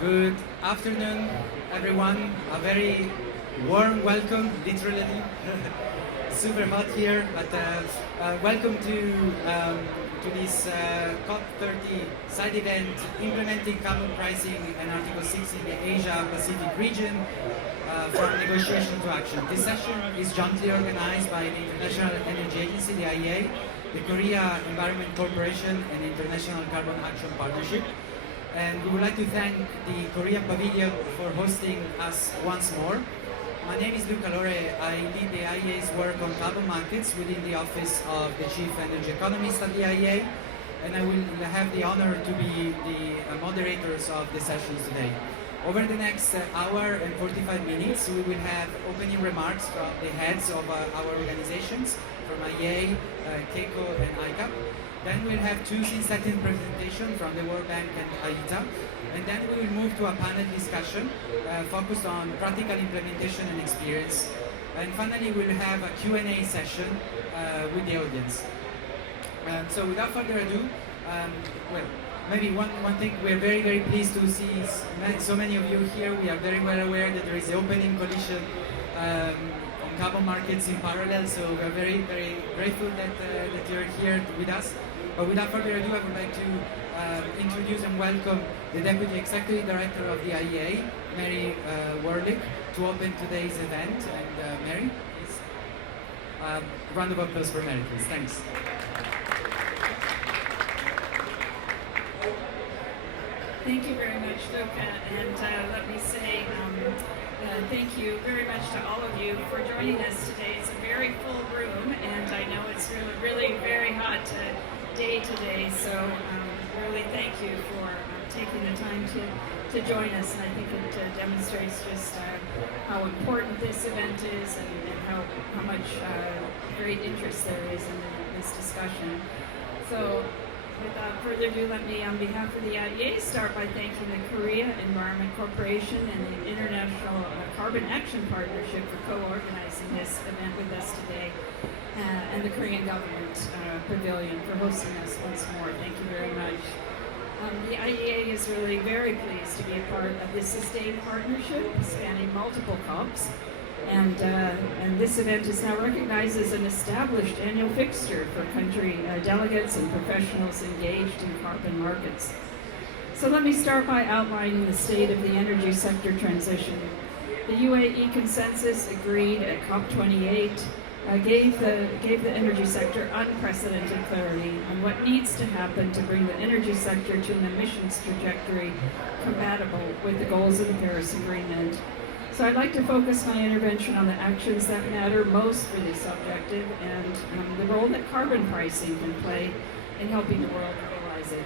Good afternoon, everyone. A very warm welcome, literally. Super hot here, but welcome to this COP30 side event implementing carbon pricing and Article 6 in the Asia-Pacific region from negotiation to action. This session is jointly organized by the International Energy Agency, the IEA, the Korea Environment Corporation, and the International Carbon Action Partnership. And we would like to thank the Korean Pavilion for hosting us once more. My name is Luca Lore. I lead the IEA's work on carbon markets within the Office of the Chief Energy Economist at the IEA, and I will have the honor to be the moderators of the sessions today. Over the next hour and 45 minutes, we will have opening remarks from the heads of our organizations, from IEA, CECO, and ICAP. Then we'll have two scene-setting presentations from the World Bank and IEA, and then we will move to a panel discussion focused on practical implementation and experience. And finally, we'll have a Q&A session with the audience. So without further ado, maybe one thing, we're very, very pleased to see so many of you here. We are very well aware that there is the opening collision on carbon markets in parallel, so we're very, very grateful that you're here with us. But without further ado, I would like to introduce and welcome the Deputy Executive Director of the IEA, Mary Warlick, to open today's event. And Mary, please. Round of applause for Mary, please. Thanks. Thank you very much, Luca, and let me say thank you very much to all of you for joining us today. It's a very full room, and I know it's really very hot day today, so really thank you for taking the time to join us, and I think it demonstrates just how important this event is and how much great interest there is in this discussion. So, without further ado, let me, on behalf of the IEA, start by thanking the Korea Environment Corporation and the International Carbon Action Partnership for co-organizing this event with us today, and the Korean Government Pavilion for hosting us once more. Thank you very much. The IEA is really very pleased to be a part of this sustained partnership spanning multiple COPs. And this event is now recognized as an established annual fixture for country delegates and professionals engaged in carbon markets. So let me start by outlining the state of the energy sector transition. The UAE consensus agreed at COP28 gave the energy sector unprecedented clarity on what needs to happen to bring the energy sector to an emissions trajectory compatible with the goals of the Paris Agreement. So I'd like to focus my intervention on the actions that matter most for this objective and the role that carbon pricing can play in helping the world realize it.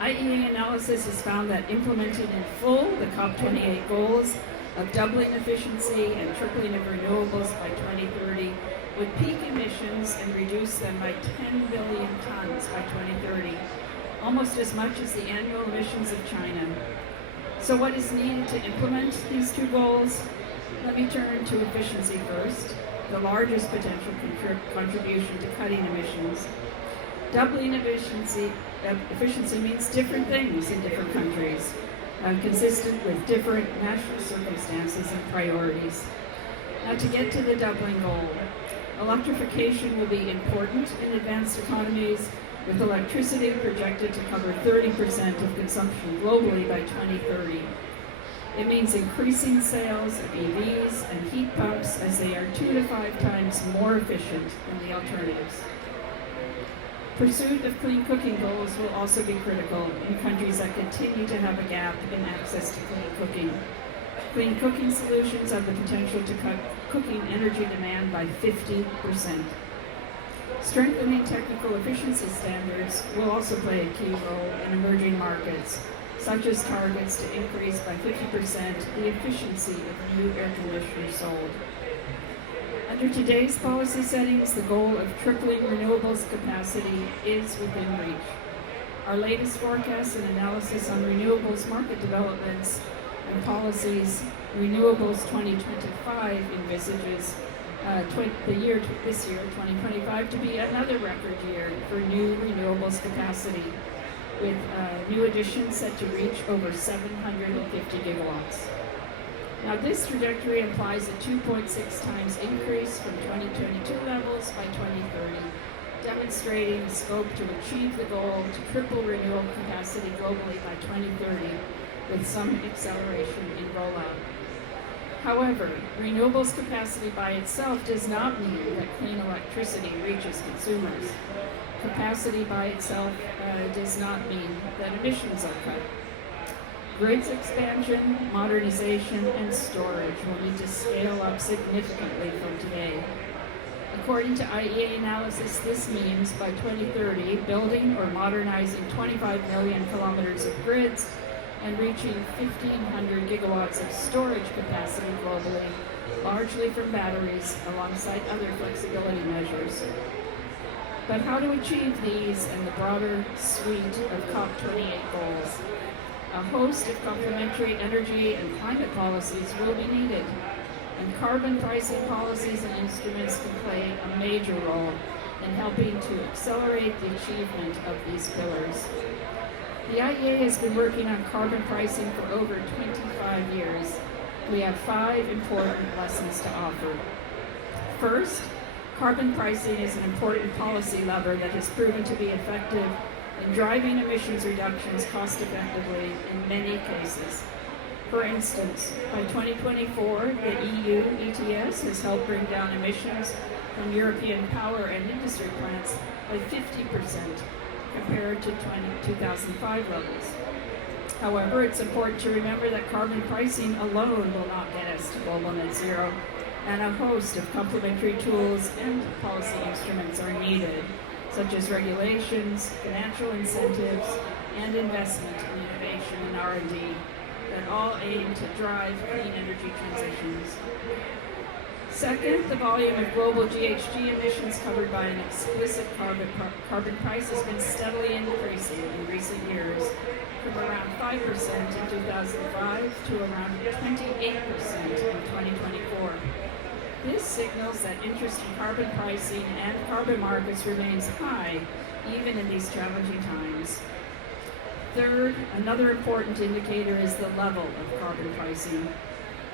IEA analysis has found that implementing in full the COP28 goals of doubling efficiency and tripling of renewables by 2030 would peak emissions and reduce them by 10 billion tons by 2030, almost as much as the annual emissions of China. So what is needed to implement these two goals? Let me turn to efficiency first, the largest potential contribution to cutting emissions. Doubling efficiency means different things in different countries, consistent with different national circumstances and priorities. Now, to get to the doubling goal, electrification will be important in advanced economies, with electricity projected to cover 30% of consumption globally by 2030. It means increasing sales of EVs and heat pumps as they are 2 to 5 times more efficient than the alternatives. Pursuit of clean cooking goals will also be critical in countries that continue to have a gap in access to clean cooking. Clean cooking solutions have the potential to cut cooking energy demand by 50%. Strengthening technical efficiency standards will also play a key role in emerging markets, such as targets to increase by 50% the efficiency of new air conditioners sold. Under today's policy settings, the goal of tripling renewables capacity is within reach. Our latest forecast and analysis on renewables market developments and policies, Renewables 2025 envisages this year, 2025, to be another record year for new renewables capacity. with new additions set to reach over 750 gigawatts. Now, this trajectory implies a 2.6 times increase from 2022 levels by 2030, demonstrating the scope to achieve the goal to triple renewable capacity globally by 2030, with some acceleration in rollout. However, renewables capacity by itself does not mean that clean electricity reaches consumers. Capacity by itself does not mean that emissions are cut. Grids expansion, modernization, and storage will need to scale up significantly from today. According to IEA analysis, this means by 2030, building or modernizing 25 million kilometers of grids and reaching 1,500 gigawatts of storage capacity globally, largely from batteries alongside other flexibility measures. But how to achieve these and the broader suite of COP28 goals? A host of complementary energy and climate policies will be needed, and carbon pricing policies and instruments can play a major role in helping to accelerate the achievement of these pillars. The IEA has been working on carbon pricing for over 25 years. We have 5 important lessons to offer. First, carbon pricing is an important policy lever that has proven to be effective in driving emissions reductions cost effectively in many cases. For instance, by 2024, the EU ETS has helped bring down emissions from European power and industry plants by 50% compared to 2005 levels. However, it's important to remember that carbon pricing alone will not get us to global net zero, and a host of complementary tools and policy instruments are needed, such as regulations, financial incentives, and investment in innovation and R&D that all aim to drive clean energy transitions. Second, the volume of global GHG emissions covered by an explicit carbon price has been steadily increasing in recent years, from around 5% in 2005 to around 28% in 2024. This signals that interest in carbon pricing and carbon markets remains high, even in these challenging times. Third, another important indicator is the level of carbon pricing.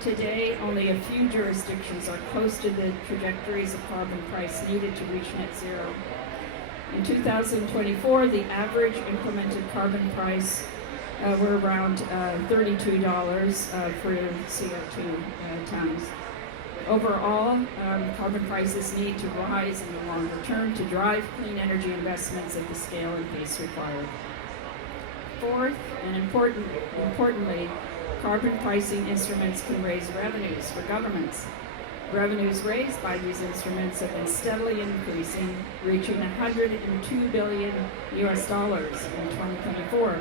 Today, only a few jurisdictions are close to the trajectories of carbon price needed to reach net zero. In 2024, the average implemented carbon price were around $32 for CO2 tons. Overall, carbon prices need to rise in the longer term to drive clean energy investments at the scale and pace required. Fourth, and importantly, carbon pricing instruments can raise revenues for governments. Revenues raised by these instruments have been steadily increasing, reaching $102 billion in 2024.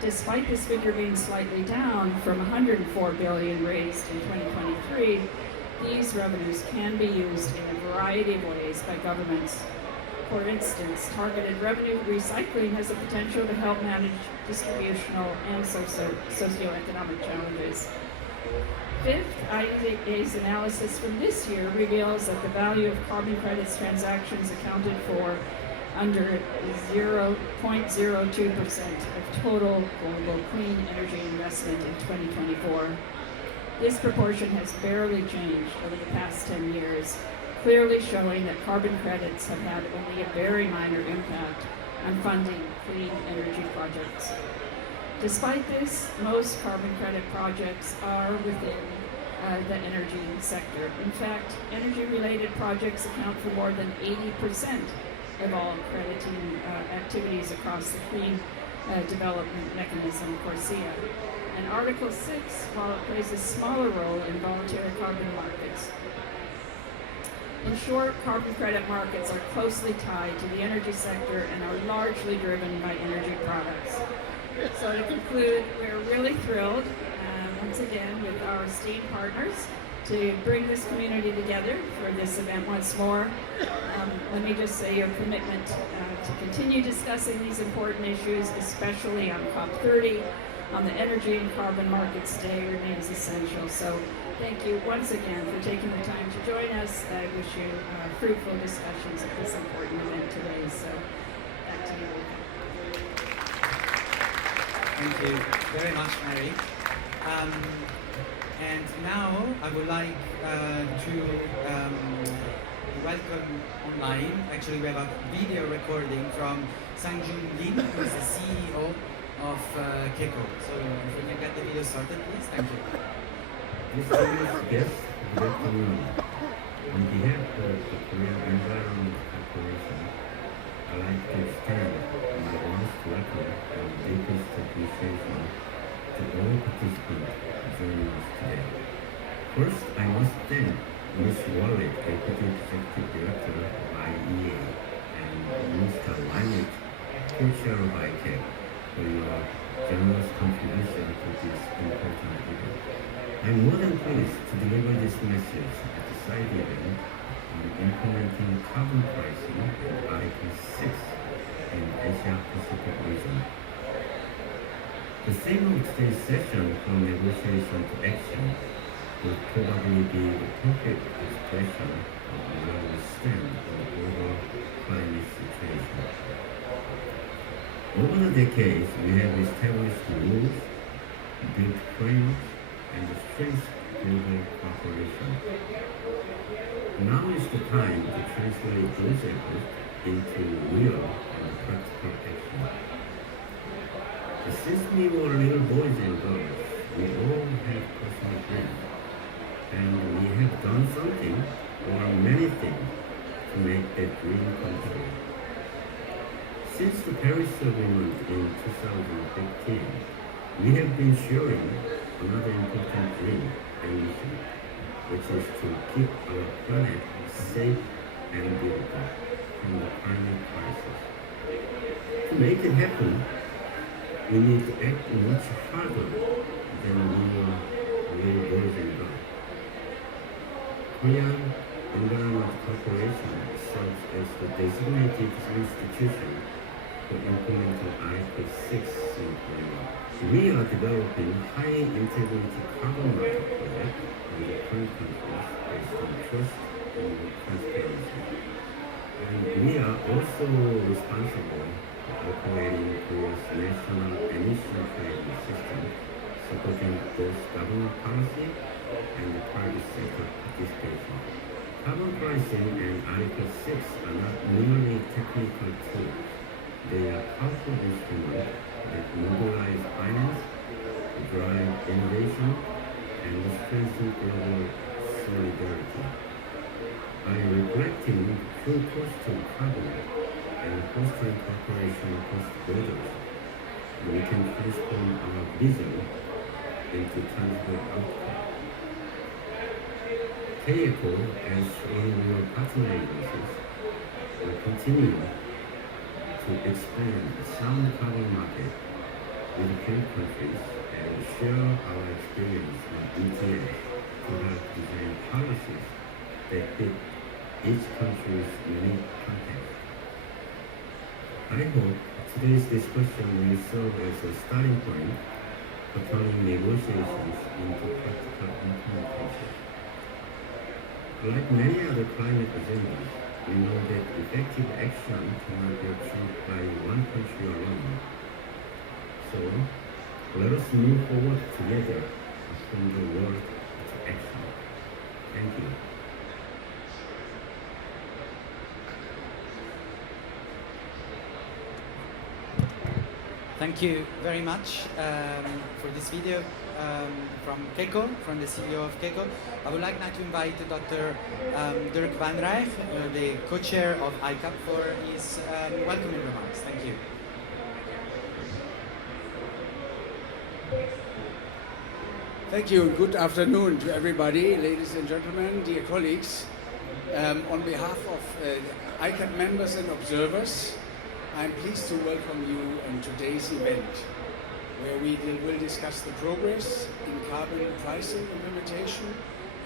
Despite this figure being slightly down from $104 billion raised in 2023, these revenues can be used in a variety of ways by governments. For instance, targeted revenue recycling has the potential to help manage distributional and socioeconomic challenges. Fifth, IEA's analysis from this year reveals that the value of carbon credits transactions accounted for under 0.02% of total global clean energy investment in 2024. This proportion has barely changed over the past 10 years, clearly showing that carbon credits have had only a very minor impact on funding clean energy projects. Despite this, most carbon credit projects are within the energy sector. In fact, energy-related projects account for more than 80% of all crediting activities across the Clean Development Mechanism, CORSIA. And Article 6, while it plays a smaller role in voluntary carbon markets. In short, carbon credit markets are closely tied to the energy sector and are largely driven by energy products. So to conclude, we're really thrilled, once again, with our esteemed partners to bring this community together for this event once more. Let me just say your commitment to continue discussing these important issues, especially on COP30, on the Energy and Carbon Markets Day, remains essential. So thank you once again for taking the time to join us. I wish you fruitful discussions at this important event today. So back to you. Thank you very much, Mary. And now I would like to welcome online. Actually, we have a video recording from Sang-Jun Lim, who is the CEO of Keiko. So if we can get the video started, please. Thank you. Distinguished guests, good afternoon. On behalf of the Korean Environment Corporation, I'd like to extend my warmest welcome and deepest appreciation to all participants joining us today. First, I must thank Ms. Wallet, Deputy Executive Director of IEA, and Mr. Weinrich, Co-Chair of ICAP, for your generous contribution to this important event. I'm more than pleased to deliver this message at the side event on implementing carbon pricing in Article 6 in Asia Pacific region. The theme of today's session, from negotiation to action, will probably be the perfect expression of where we stand on the global climate situation. Over the decades, we have established rules, built frameworks, and strengthened global cooperation. Now is the time to translate those efforts into real and practical action. Since we were little boys and girls, we all have personal dreams, and we have done something or many things to make that dream come true. Since the Paris Agreement in 2015, we have been sharing another important dream and mission, which is to keep our planet safe and beautiful from the climate crisis. To make it happen, we need to act much harder than we were little boys and girls. Korean Environment Corporation serves as the designated institution for implementing Article 6 in Korea. We are developing high-integrity carbon market project with different countries based on trust and transparency. And we are also responsible for operating Korea's national emission trading system, supporting both government policy and the private sector participation. Carbon pricing and Article 6 are not merely technical tools. They are powerful instruments that mobilize finance, drive innovation, and strengthen global solidarity. By reflecting the true cost of carbon and fostering cooperation across borders, we can transform our vision into tangible outcomes. KECO, as one of your partner agencies, will continue to expand the sound carbon market with the countries and share our experience on ETS to help design policies that fit each country's unique context. I hope today's discussion will serve as a starting point for turning negotiations into practical implementation. Like many other climate agendas, we know that effective action cannot be achieved by one country alone. So, let us move forward together from the word to action. Thank you. Thank you very much for this video from Keiko, from the CEO of Keiko. I would like now to invite Dr. Dirk van Rijk, the co-chair of ICAP, for his welcoming remarks. Thank you. Thank you. Good afternoon to everybody, ladies and gentlemen, dear colleagues. On behalf of ICAP members and observers, I'm pleased to welcome you on today's event, where we will discuss the progress in carbon pricing implementation,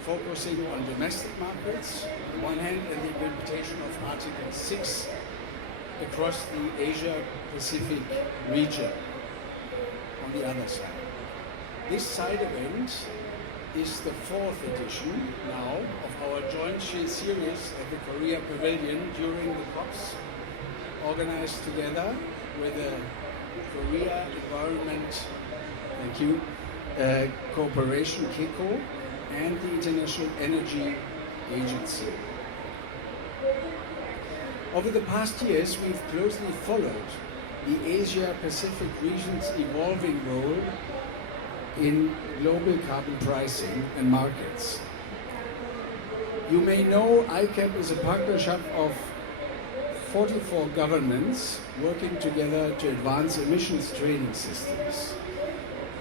focusing on domestic markets on one hand and the implementation of Article 6 across the Asia-Pacific region on the other side. This side event is the fourth edition now of our joint series at the Korea Pavilion during the COPs, organized together with the Korea Environment, thank you, Cooperation, KECO, and the International Energy Agency. Over the past years, we've closely followed the Asia-Pacific region's evolving role in global carbon pricing and markets. You may know ICAP is a partnership of 44 governments working together to advance emissions trading systems.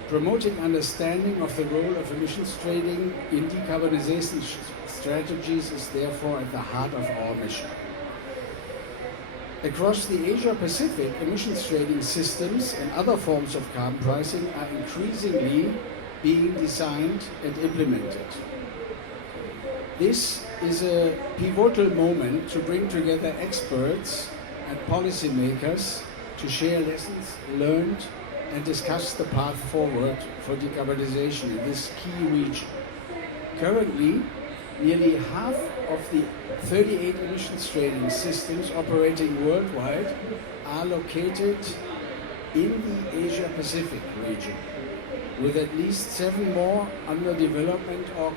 Promoting understanding of the role of emissions trading in decarbonization strategies is therefore at the heart of our mission. Across the Asia-Pacific, emissions trading systems and other forms of carbon pricing are increasingly being designed and implemented. This is a pivotal moment to bring together experts and policymakers to share lessons learned and discuss the path forward for decarbonization in this key region. Currently, nearly half of the 38 emissions trading systems operating worldwide are located in the Asia-Pacific region, with at least 7 more under development or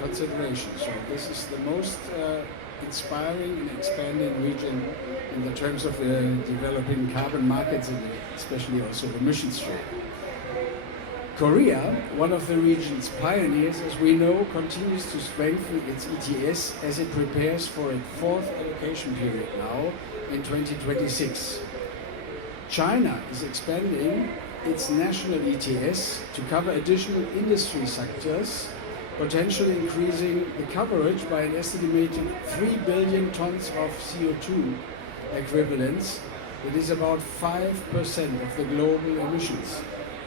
consideration. So this is the most inspiring and expanding region in the terms of developing carbon markets and especially also emissions trading. Korea, one of the region's pioneers, as we know, continues to strengthen its ETS as it prepares for its 4th allocation period now in 2026. China is expanding its national ETS to cover additional industry sectors, potentially increasing the coverage by an estimated 3 billion tons of CO2 equivalents. It is about 5% of the global emissions.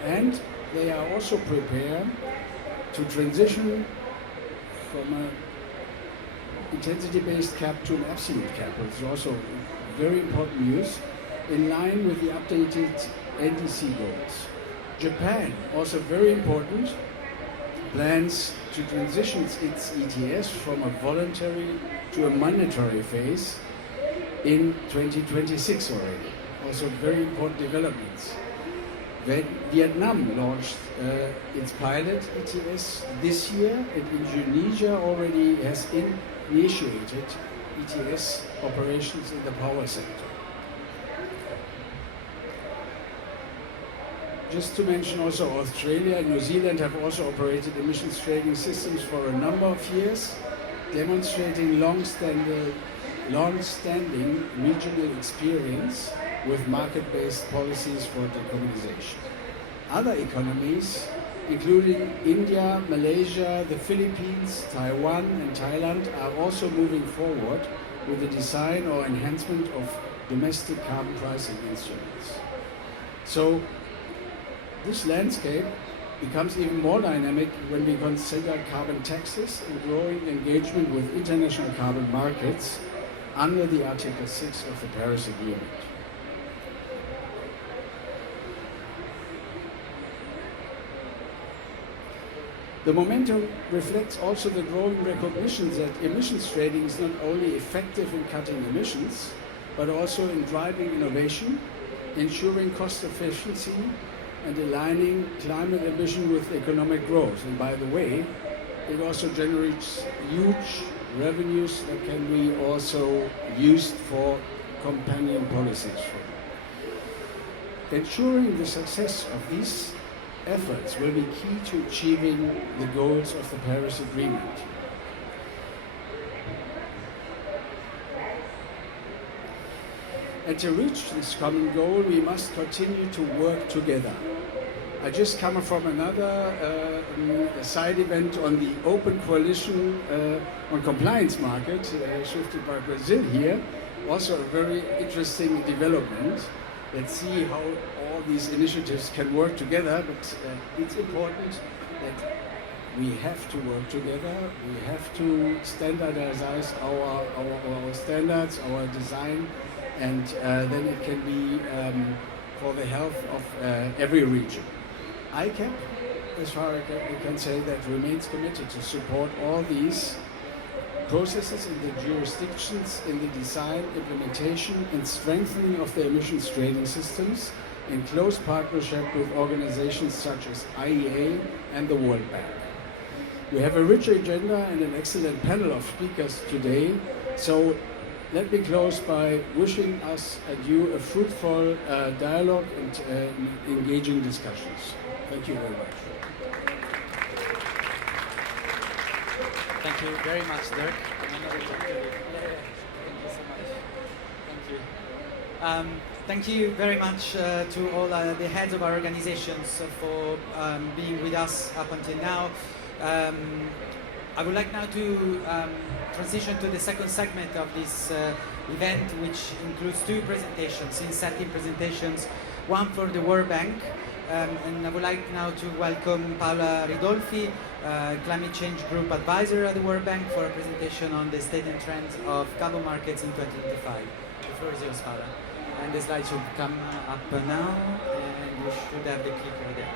And they are also prepared to transition from an intensity-based cap to an absolute cap, which is also very important news, in line with the updated NDC goals. Japan, also very important, plans to transition its ETS from a voluntary to a mandatory phase in 2026 already. Also very important developments. Vietnam launched its pilot ETS this year, and Indonesia already has initiated ETS operations in the power sector. Just to mention also, Australia and New Zealand have also operated emissions trading systems for a number of years, demonstrating long-standing regional experience with market-based policies for decarbonization. Other economies, including India, Malaysia, the Philippines, Taiwan and Thailand, are also moving forward with the design or enhancement of domestic carbon pricing instruments. So this landscape becomes even more dynamic when we consider carbon taxes and growing engagement with international carbon markets under the Article 6 of the Paris Agreement. The momentum reflects also the growing recognition that emissions trading is not only effective in cutting emissions, but also in driving innovation, ensuring cost efficiency, and aligning climate ambition with economic growth. And by the way, it also generates huge revenues that can be also used for companion policies. Ensuring the success of these efforts will be key to achieving the goals of the Paris Agreement. And to reach this common goal, we must continue to work together. I just come from another side event on the Open Coalition on Compliance Market, shifted by Brazil here. Also a very interesting development. Let's see how all these initiatives can work together, but it's important that we have to work together. We have to standardize our standards, our design, and then it can be for the health of every region. ICAP, as far as we can say, that remains committed to support all these processes in the jurisdictions in the design, implementation and strengthening of the emissions trading systems in close partnership with organizations such as IEA and the World Bank. We have a rich agenda and an excellent panel of speakers today, so let me close by wishing us and you a fruitful dialogue and engaging discussions. Thank you very much. Thank you very much, Dirk. Thank you so much. Thank you. Thank you very much to all the heads of our organizations for being with us up until now. I would like now to transition to the second segment of this event, which includes two presentations, incentive presentations, one for the World Bank, and I would like now to welcome Paola Ridolfi, Climate Change Group Advisor at the World Bank, for a presentation on the state and trends of carbon markets in 2025. The floor is yours, Paola. And the slides should come up now, and you should have the clicker there.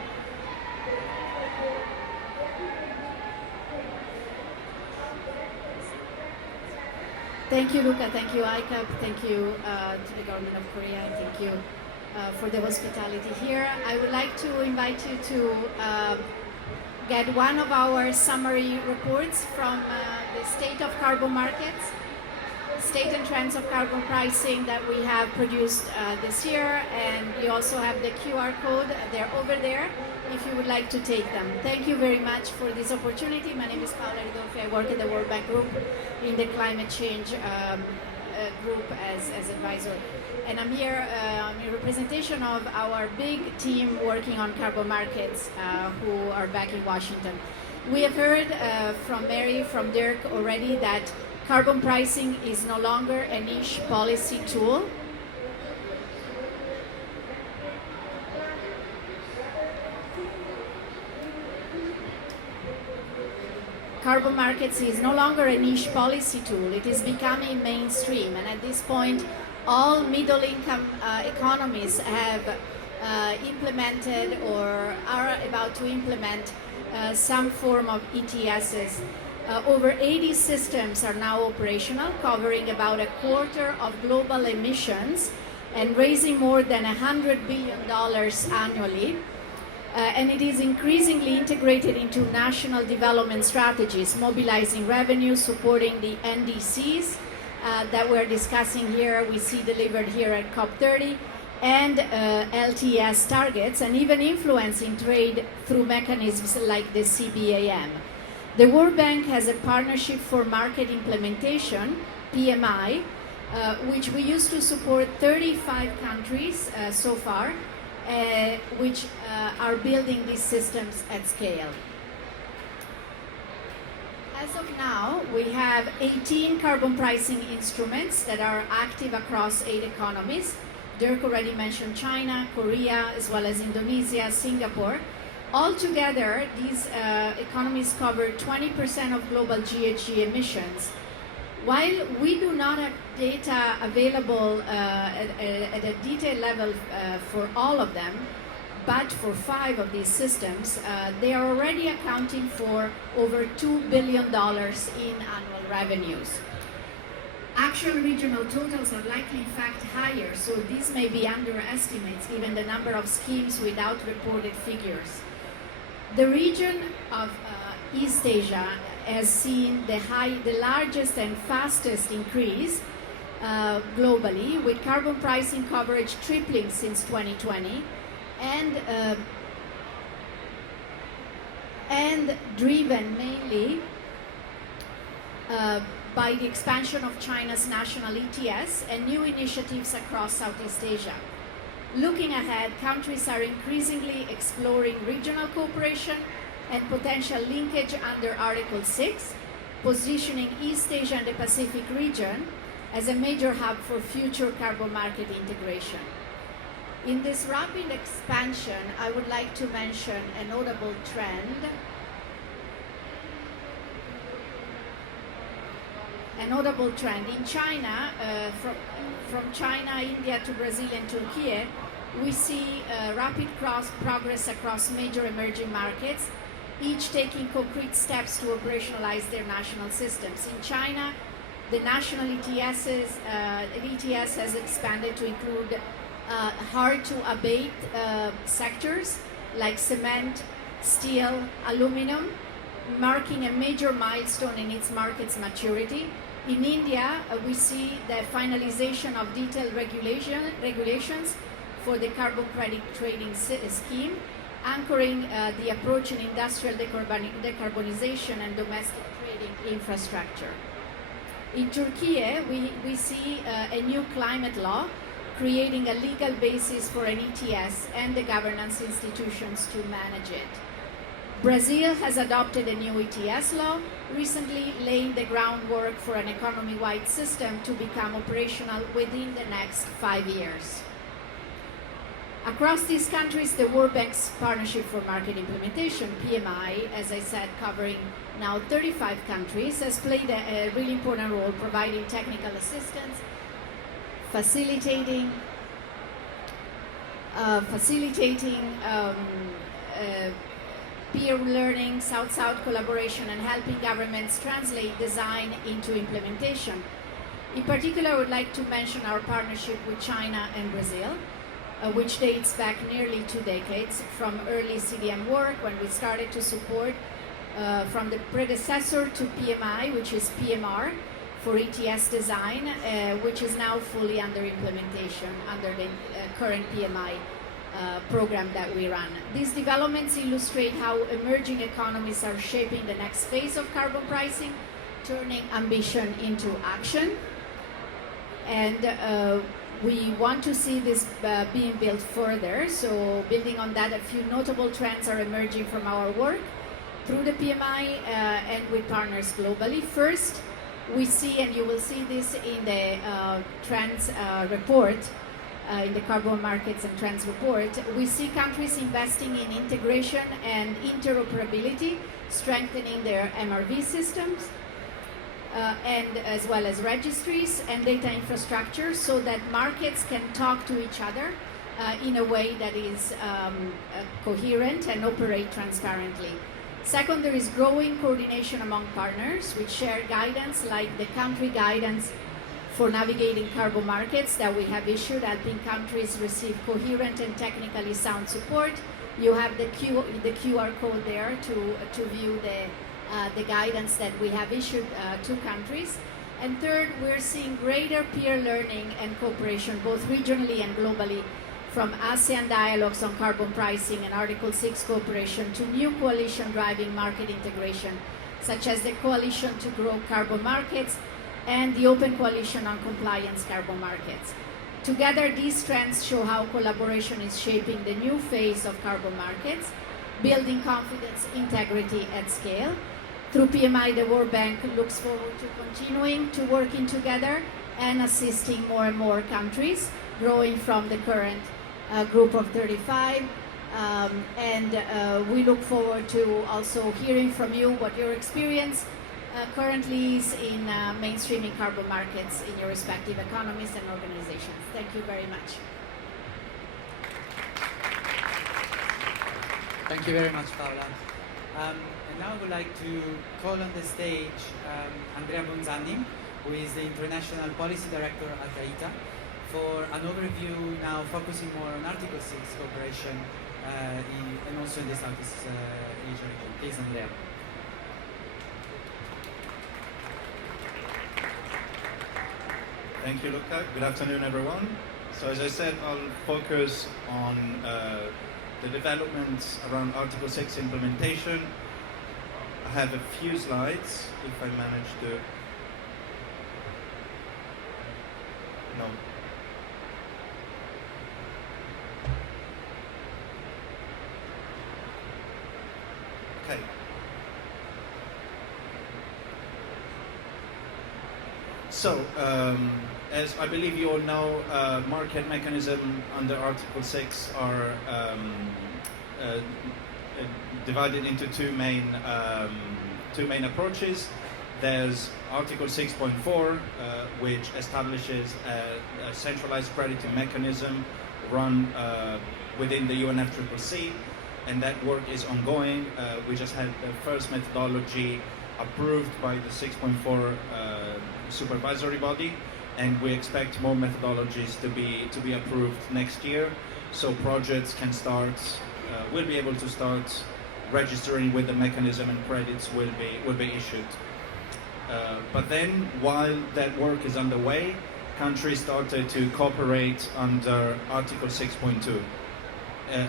Thank you, Luca. Thank you, ICAP. Thank you to the government of Korea. And thank you for the hospitality here. I would like to invite you to get one of our summary reports from the state of carbon markets, state and trends of carbon pricing that we have produced this year. And you also have the QR code. They're over there if you would like to take them. Thank you very much for this opportunity. My name is Paola Ridolfi. I work at the World Bank Group in the climate change group as advisor. And I'm here in representation of our big team working on carbon markets who are back in Washington. We have heard from Mary, from Dirk already that carbon pricing is no longer a niche policy tool. Carbon markets is no longer a niche policy tool. It is becoming mainstream, and at this point, all middle-income economies have implemented or are about to implement some form of ETSs. Over 80 systems are now operational, covering about a quarter of global emissions and raising more than $100 billion annually. And it is increasingly integrated into national development strategies, mobilizing revenue, supporting the NDCs that we're discussing here, we see delivered here at COP30, and LTS targets, and even influencing trade through mechanisms like the CBAM. The World Bank has a Partnership for Market Implementation, PMI, which we used to support 35 countries so far, which are building these systems at scale. As of now, we have 18 carbon pricing instruments that are active across 8 economies. Dirk already mentioned China, Korea, as well as Indonesia, Singapore. Altogether, these economies cover 20% of global GHG emissions. While we do not have data available at a detailed level for all of them, but for 5 of these systems, they are already accounting for over $2 billion in annual revenues. Actual regional totals are likely in fact higher, so these may be underestimates given the number of schemes without reported figures. The region of East Asia has seen the largest and fastest increase globally, with carbon pricing coverage tripling since 2020, and driven mainly by the expansion of China's national ETS and new initiatives across Southeast Asia. Looking ahead, countries are increasingly exploring regional cooperation and potential linkage under Article 6, positioning East Asia and the Pacific region as a major hub for future carbon market integration. In this rapid expansion, I would like to mention a notable trend. In China, from China, India to Brazil and Turkey, we see rapid progress across major emerging markets, each taking concrete steps to operationalize their national systems. In China, the national ETS has expanded to include hard to abate sectors like cement, steel, aluminum, marking a major milestone in its market's maturity. In India, we see the finalization of detailed regulations for the carbon credit trading scheme, anchoring the approach in industrial decarbonization and domestic trading infrastructure. In Turkey, we see a new climate law creating a legal basis for an ETS and the governance institutions to manage it. Brazil has adopted a new ETS law, recently laying the groundwork for an economy-wide system to become operational within the next 5 years. Across these countries, the World Bank's Partnership for Market Implementation, PMI, as I said, covering now 35 countries, has played a really important role providing technical assistance, facilitating peer learning, South-South collaboration, and helping governments translate design into implementation. In particular, I would like to mention our partnership with China and Brazil, which dates back nearly 2 decades from early CDM work when we started to support from the predecessor to PMI, which is PMR, for ETS design, which is now fully under implementation under the current PMI program that we run. These developments illustrate how emerging economies are shaping the next phase of carbon pricing, turning ambition into action. And we want to see this being built further. So building on that, a few notable trends are emerging from our work through the PMI and with partners globally. First, we see, and you will see this in the trends report, in the carbon markets and trends report, we see countries investing in integration and interoperability, strengthening their MRV systems, and as well as registries and data infrastructure so that markets can talk to each other in a way that is coherent and operate transparently. Second, there is growing coordination among partners which share guidance like the country guidance for navigating carbon markets that we have issued, helping countries receive coherent and technically sound support. You have the QR code there to view the guidance that we have issued to countries. And third, we're seeing greater peer learning and cooperation both regionally and globally, from ASEAN dialogues on carbon pricing and Article 6 cooperation to new coalition driving market integration, such as the Coalition to Grow Carbon Markets and the Open Coalition on Compliance Carbon Markets. Together, these trends show how collaboration is shaping the new phase of carbon markets, building confidence, integrity at scale. Through PMI, the World Bank looks forward to continuing to working together and assisting more and more countries, growing from the current group of 35. We look forward to also hearing from you what your experience currently is in mainstreaming carbon markets in your respective economies and organizations. Thank you very much. Thank you very much, Paola. And now I would like to call on the stage Andrea Bonzani, who is the International Policy Director at IEA, for an overview now focusing more on Article 6 cooperation and also in the Southeast Asia region. Please, Andrea. Thank you, Luca. Good afternoon, everyone. So as I said, I'll focus on the developments around Article 6 implementation. I have a few slides, if I manage to... No. Okay. So, as I believe you all know, market mechanism under Article 6 are divided into two main approaches. There's Article 6.4, which establishes a centralized crediting mechanism run within the UNFCCC, and that work is ongoing. We just had the first methodology approved by the 6.4 supervisory body, and we expect more methodologies to be approved next year, so projects can start, will be able to start registering with the mechanism, and credits will be issued. But then, while that work is underway, countries started to cooperate under Article 6.2.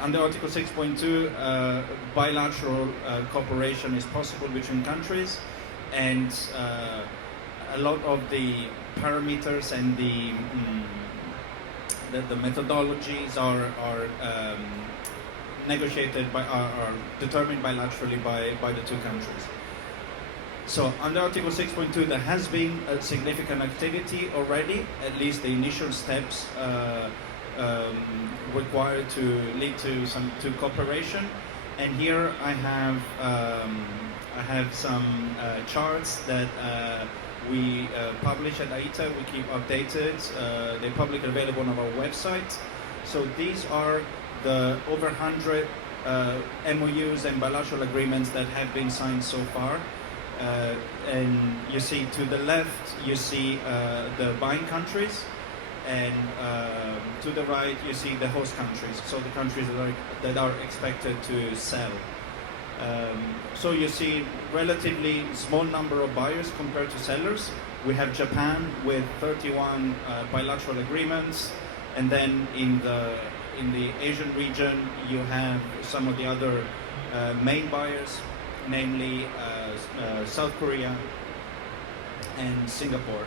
Under Article 6.2, bilateral cooperation is possible between countries, and a lot of the parameters and the methodologies are negotiated are determined bilaterally by the two countries. So under Article 6.2 there has been a significant activity already, at least the initial steps required to lead to cooperation. And here I have some charts that we publish at IEA. We keep updated. They're publicly available on our website. So these are the over 100 MOUs and bilateral agreements that have been signed so far. And you see to the left, you see the buying countries, and to the right, you see the host countries, so the countries that are expected to sell. So you see relatively small number of buyers compared to sellers. We have Japan with 31 bilateral agreements, and then in the Asian region you have some of the other main buyers, namely South Korea and Singapore.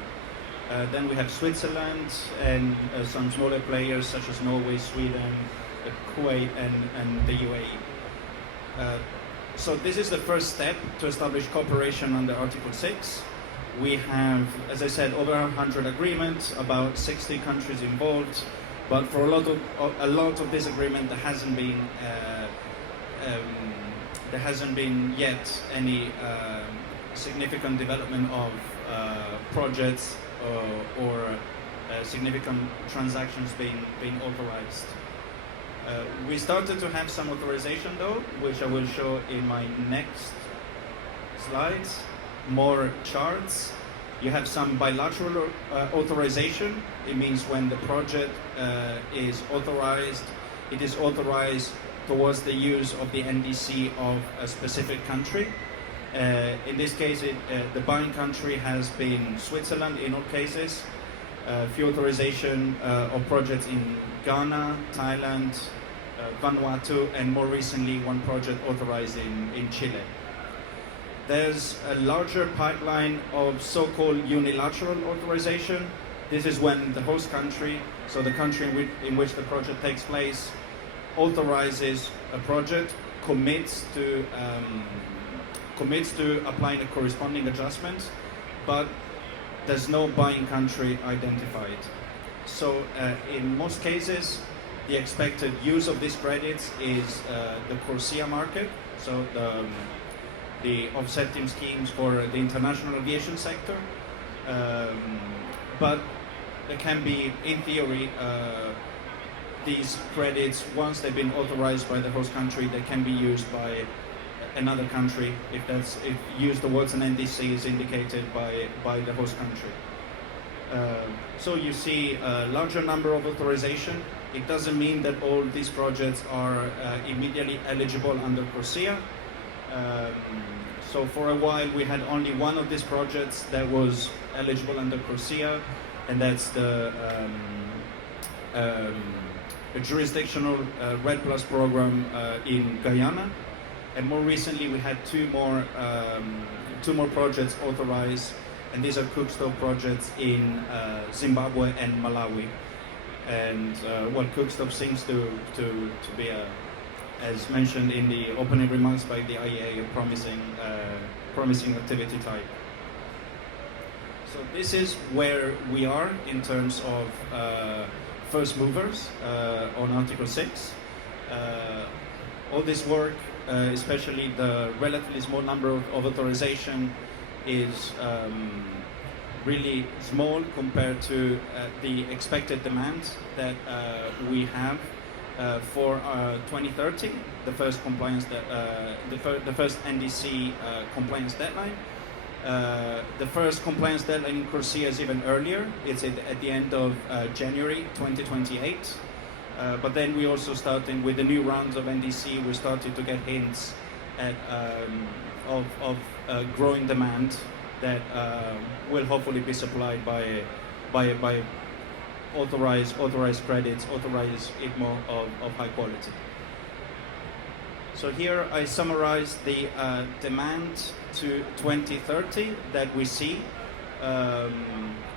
Then we have Switzerland and some smaller players such as Norway, Sweden, Kuwait and the UAE. So this is the first step to establish cooperation under Article 6. We have, as I said, over 100 agreements, about 60 countries involved, but for a lot of this agreement there hasn't been yet any significant development of projects or significant transactions being authorized. We started to have some authorization though, which I will show in my next slides. More charts. You have some bilateral authorization. It means when the project is authorized, it is authorized towards the use of the NDC of a specific country. In this case, the buying country has been Switzerland in all cases. A few authorization of projects in Ghana, Thailand, Vanuatu, and more recently one project authorized in Chile. There's a larger pipeline of so-called unilateral authorization. This is when the host country, so the country in which the project takes place, authorizes a project, commits to applying a corresponding adjustment, but there's no buying country identified. So in most cases, the expected use of these credits is the CORSIA market, so the offsetting schemes for the international aviation sector. But there can be, in theory, these credits, once they've been authorized by the host country, they can be used by another country if used towards an NDC is indicated by the host country. So you see a larger number of authorization. It doesn't mean that all these projects are immediately eligible under CORSIA. So for a while we had only one of these projects that was eligible under CORSIA, and that's the jurisdictional RED Plus program in Guyana. And more recently we had two more projects authorized, and these are cookstove projects in Zimbabwe and Malawi. And what cookstove seems to be as mentioned in the opening remarks by the IEA, a promising activity type. So this is where we are in terms of first movers on Article 6. All this work, especially the relatively small number of authorization, is really small compared to the expected demand that we have for 2030, the first compliance, the first NDC compliance deadline. The first compliance deadline in Corsia is even earlier. It's at the end of January 2028. But then we also starting with the new rounds of NDC. We started to get hints at, of growing demand that will hopefully be supplied by authorized credits, authorized ICMO of high quality. So here I summarize the demand to 2030 that we see.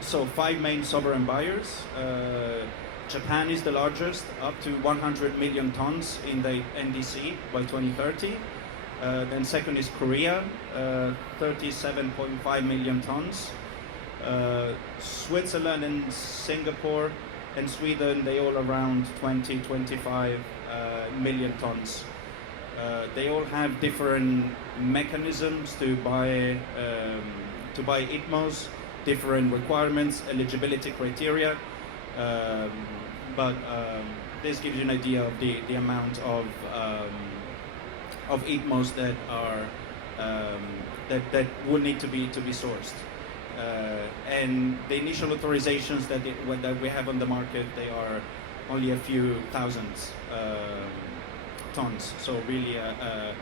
So 5 main sovereign buyers. Japan is the largest, up to 100 million tons in the NDC by 2030. Then second is Korea, 37.5 million tons. Switzerland and Singapore and Sweden, they all around 25 million tons. They all have different mechanisms to buy ICMOs, different requirements, eligibility criteria. But this gives you an idea of the amount of ICMOs that are that will need to be sourced. And the initial authorizations that we have on the market, they are only a few thousands tons. So really a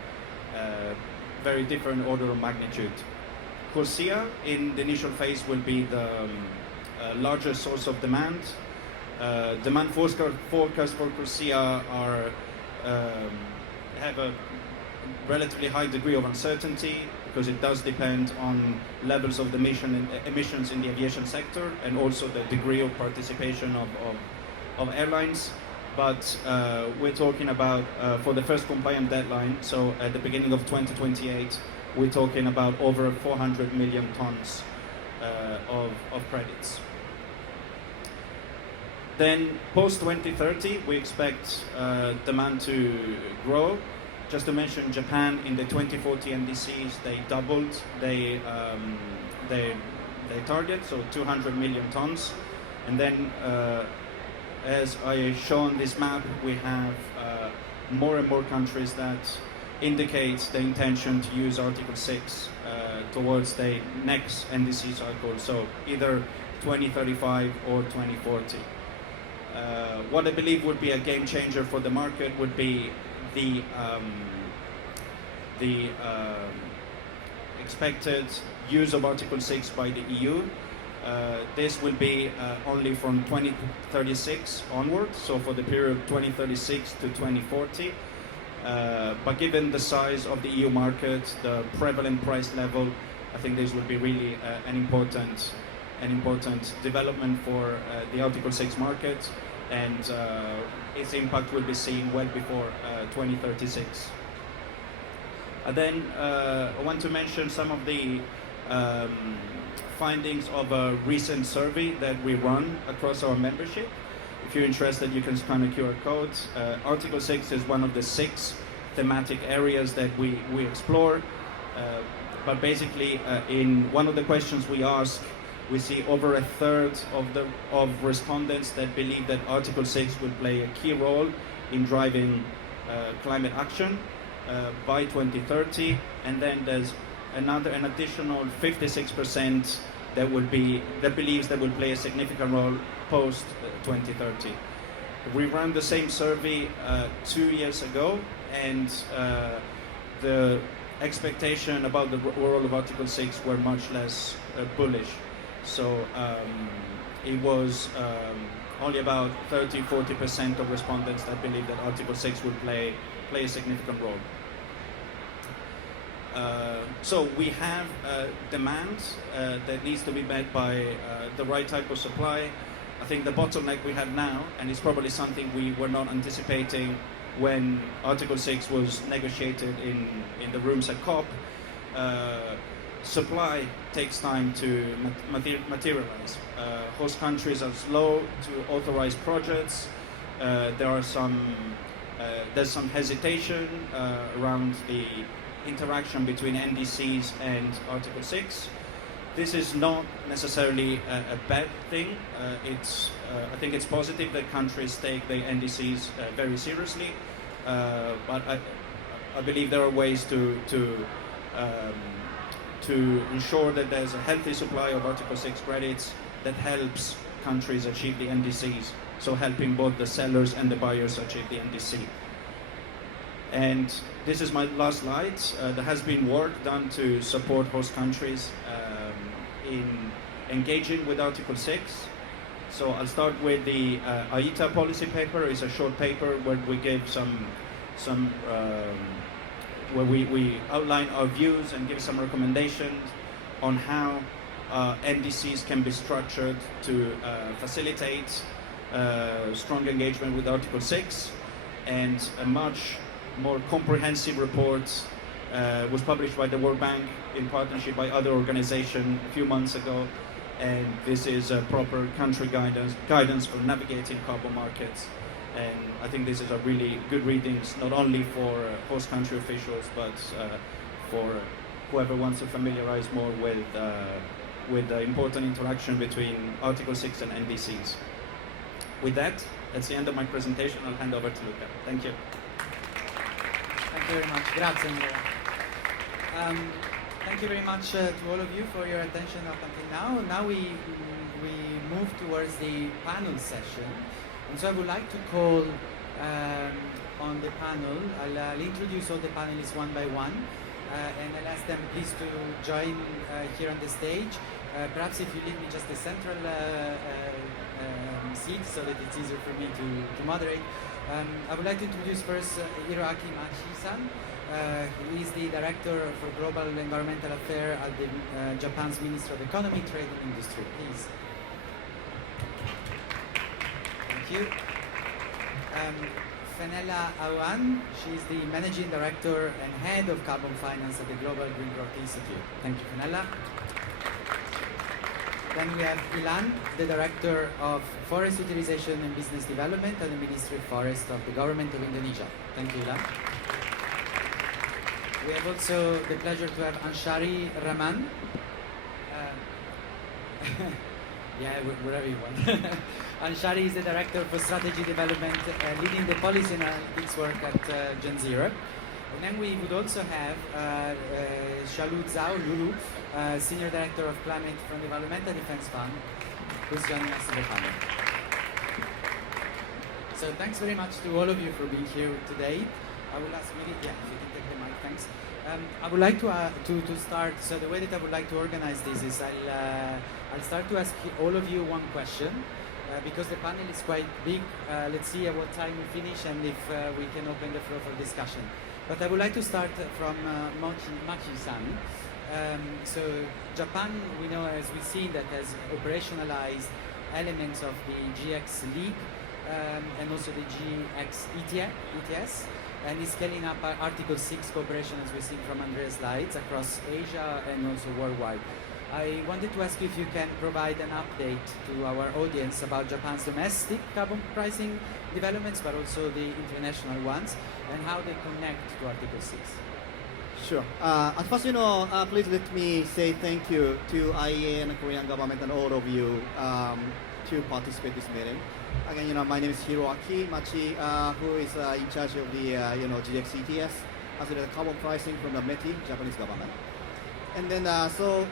very different order of magnitude. Corsia in the initial phase will be the largest source of demand. Demand forecasts for Corsia are have a relatively high degree of uncertainty because it does depend on levels of emissions in the aviation sector and also the degree of participation of airlines. But we're talking about, for the first compliant deadline, so at the beginning of 2028, we're talking about over 400 million tons of credits. Then post-2030, we expect demand to grow. Just to mention, Japan in the 2040 NDCs, they doubled their target, so 200 million tons. And then, as I show on this map, we have more and more countries that indicate the intention to use Article 6 towards the next NDC cycle, so either 2035 or 2040. What I believe would be a game changer for the market would be the expected use of Article 6 by the EU. This will be only from 2036 onwards, so for the period 2036 to 2040. But given the size of the EU market, the prevalent price level, I think this would be really an important development for the Article 6 market, and its impact will be seen well before 2036. And then I want to mention some of the findings of a recent survey that we run across our membership. If you're interested, you can scan a QR code. Article 6 is one of the 6 thematic areas that we explore. But basically, in one of the questions we ask, we see over a third of respondents that believe that Article 6 will play a key role in driving climate action by 2030, and then there's an additional 56% that believes that will play a significant role post 2030. We ran the same survey 2 years ago, and the expectation about the role of Article 6 were much less bullish. So it was only about 30-40% of respondents that believe that Article 6 would play a significant role. So we have demand that needs to be met by the right type of supply. I think the bottleneck we have now, and it's probably something we were not anticipating when Article 6 was negotiated in the rooms at COP, supply takes time to materialize. Host countries are slow to authorize projects. There's some hesitation around the interaction between NDCs and Article 6. This is not necessarily a bad thing. I think it's positive that countries take the NDCs very seriously, but I believe there are ways to to ensure that there's a healthy supply of Article 6 credits that helps countries achieve the NDCs, so helping both the sellers and the buyers achieve the NDC. And this is my last slide. There has been work done to support host countries in engaging with Article 6. So I'll start with the IEA policy paper. It's a short paper where we give where we outline our views and give some recommendations on how NDCs can be structured to facilitate strong engagement with Article 6, and a much more comprehensive report was published by the World Bank in partnership by other organizations a few months ago, and this is a proper country guidance for navigating carbon markets. And I think this is a really good readings, not only for host country officials, but for whoever wants to familiarize more with the important interaction between Article 6 and NDCs. With that, that's the end of my presentation. I'll hand over to Luca. Thank you. Thank you very much. Grazie, Andrea. Thank you very much to all of you for your attention up until now. Now we move towards the panel session. And so I would like to call on the panel. I'll introduce all the panelists one by one, and I'll ask them please to join here on the stage. Perhaps if you leave me just the central seat so that it's easier for me to moderate. I would like to introduce first Hiroaki Machi-san. He is the Director for Global Environmental Affairs at the Japan's Ministry of Economy, Trade and Industry. Please. Thank you. Fenella Awan, she is the Managing Director and Head of Carbon Finance at the Global Green Growth Institute. Thank you, Fenella. Then we have Ilan, the Director of Forest Utilization and Business Development at the Ministry of Forest of the Government of Indonesia. Thank you, Ilan. We have also the pleasure to have Anshari Rahman. Yeah, wherever you want. Anshari is the Director for Strategy Development, leading the policy and analytics work at Gen Zero. And then we would also have Shalu Zhao Lulu, Senior Director of Climate from the Environmental Defense Fund, who's joining us in the panel. So thanks very much to all of you for being here today. I will ask Miri, yeah, if you can take the mic, thanks. I would like to start, so the way that I would like to organize this is I'll start to ask all of you one question, because the panel is quite big. Let's see at what time we finish and if we can open the floor for discussion. But I would like to start from Machi-san. So Japan, we know, as we've seen, that has operationalized elements of the GX Leap and also the GX ETS, and is scaling up Article 6 cooperation, as we've seen from Andrea's slides, across Asia and also worldwide. I wanted to ask you if you can provide an update to our audience about Japan's domestic carbon pricing developments, but also the international ones, and how they connect to Article 6. Sure. At first, please let me say thank you to IEA and the Korean government and all of you to participate in this meeting. Again, my name is Hiroaki Machi, who is in charge of the GX ETS, as well as carbon pricing from the METI, Japanese government. And then, so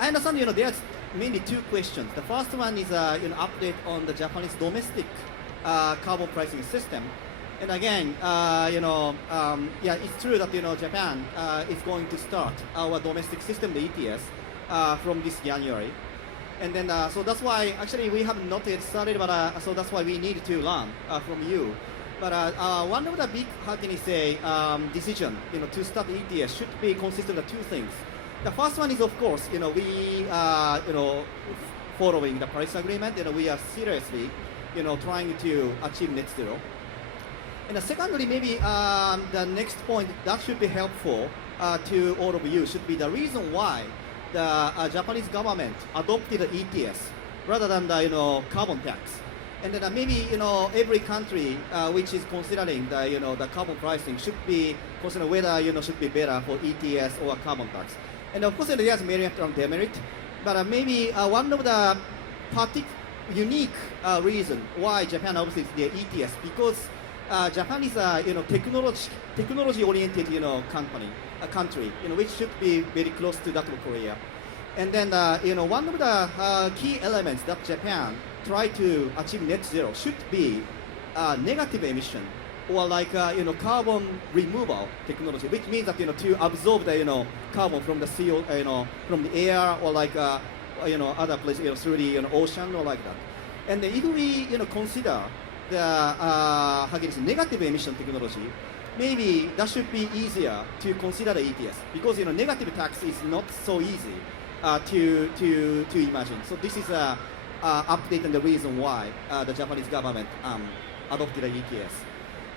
I understand, there's mainly two questions. The first one is, update on the Japanese domestic carbon pricing system. And again, yeah, it's true that, Japan is going to start our domestic system, the ETS, from this January. And then, so that's why, actually, we have not yet started, but so that's why we need to learn from you. But one of the big, how can you say, decision, to start ETS should be consistent of two things. The first one is, of course, we, following the Paris Agreement, we are seriously, trying to achieve net zero. And secondly, maybe the next point that should be helpful to all of you should be the reason why the Japanese government adopted the ETS rather than the carbon tax. And then maybe every country which is considering the carbon pricing should be consider whether should be better for ETS or carbon tax. And of course there's merit and demerit, but maybe one of the unique reason why Japan adopted the ETS, because Japan is a technology-oriented country, which should be very close to that of Korea. And then one of the key elements that Japan try to achieve net zero should be negative emission or like carbon removal technology, which means that to absorb the carbon from the CO from the air or like other places through the ocean or like that. And if we consider the how can you say, negative emission technology, maybe that should be easier to consider the ETS because negative tax is not so easy to imagine. So this is a update and the reason why the Japanese government adopted the ETS.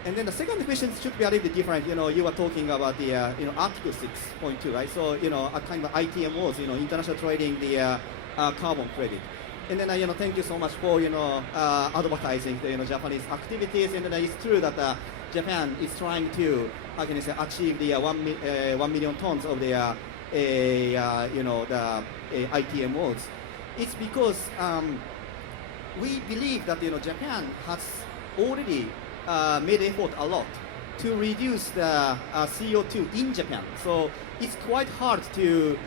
And then the second question should be a little bit different. You were talking about the Article 6.2, right? So a kind of ITMOs, international trading the carbon credit. And then thank you so much for advertising the Japanese activities. And then it's true that Japan is trying to how can you say achieve the 1 million tons of the the ITMOs. It's because we believe that Japan has already made effort a lot to reduce the CO2 in Japan. So it's quite hard to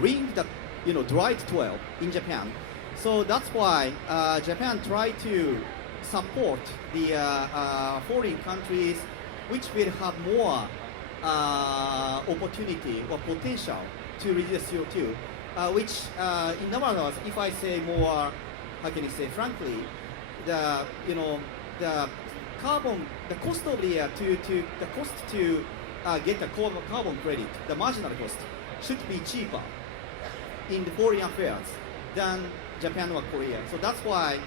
ring the dried 12 in Japan. So that's why Japan tried to support the foreign countries which will have more opportunity or potential to reduce CO2, which in other words, if I say more, how can you say, frankly, the carbon, the cost of the the cost to get the carbon credit, the marginal cost should be cheaper in the foreign affairs than Japan or Korea. So that's why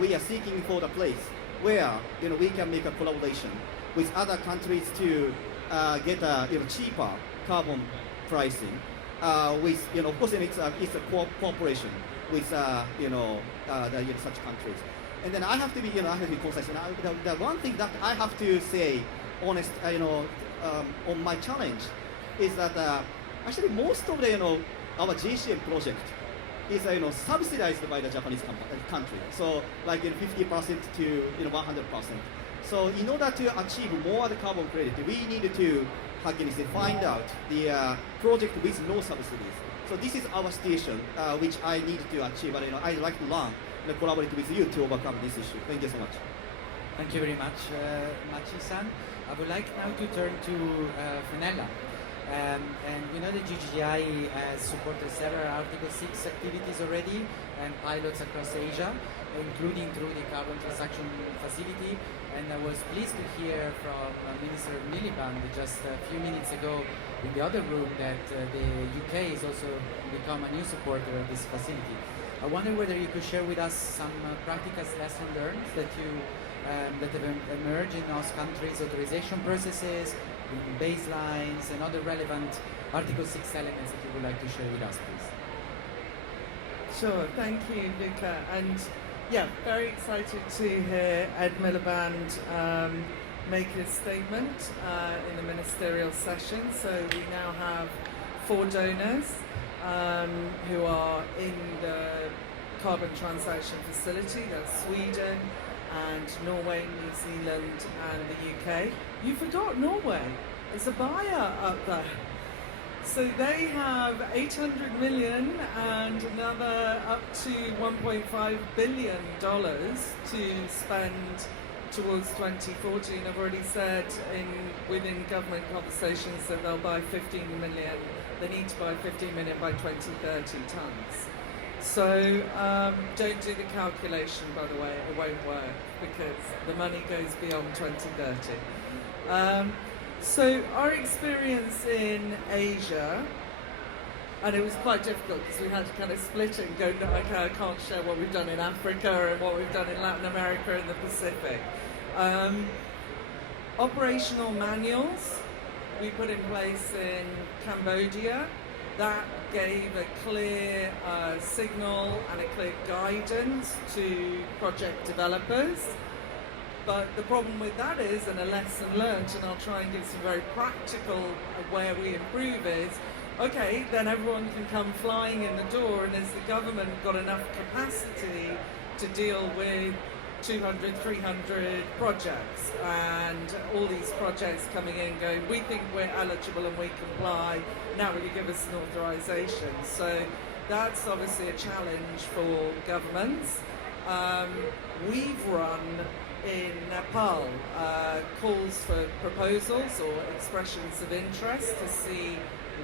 we are seeking for the place where we can make a collaboration with other countries to get a cheaper carbon pricing. With of course it's a cooperation with such countries. And then I have to be concise. And the one thing that I have to say, honest, on my challenge, is that actually most of the our JCM project is subsidized by the Japanese country. So like 50% to 100%. So in order to achieve more the carbon credit, we need to how can you say find out the project with no subsidies. So this is our situation, which I need to achieve. But I'd like to learn and collaborate with you to overcome this issue. Thank you so much. Thank you very much, Machi-san. I would like now to turn to Fenella. And we know that GGI has supported several Article 6 activities already and pilots across Asia, including through the Carbon Transaction Facility. And I was pleased to hear from Minister Miliband just a few minutes ago in the other room that the UK has also become a new supporter of this facility. I wonder whether you could share with us some practical lessons learned that have emerged in those countries' authorization processes, baselines, and other relevant Article 6 elements that you would like to share with us, please. Sure, thank you, Luca. And yeah, very excited to hear Ed Miliband make his statement in the ministerial session. So we now have 4 donors who are in the Carbon Transaction Facility. That's Sweden and Norway, New Zealand and the UK. You forgot Norway. There's a buyer up there. So they have 800 million and another up to $1.5 billion to spend towards 2040. And I've already said within government conversations that they'll buy 15 million. They need to buy 15 million by 2030 tons. So don't do the calculation, by the way, it won't work because the money goes beyond 2030. So our experience in Asia, and it was quite difficult because we had to kind of split it and go, no, okay, I can't share what we've done in Africa and what we've done in Latin America and the Pacific. Operational manuals we put in place in Cambodia. That gave a clear signal and a clear guidance to project developers. But the problem with that is, and a lesson learned, and I'll try and give some very practical where we improve is, okay, then everyone can come flying in the door, and has the government got enough capacity to deal with 200, 300 projects, and all these projects coming in going, we think we're eligible and we comply, now will you give us an authorization? So that's obviously a challenge for governments. We've run in Nepal calls for proposals or expressions of interest to see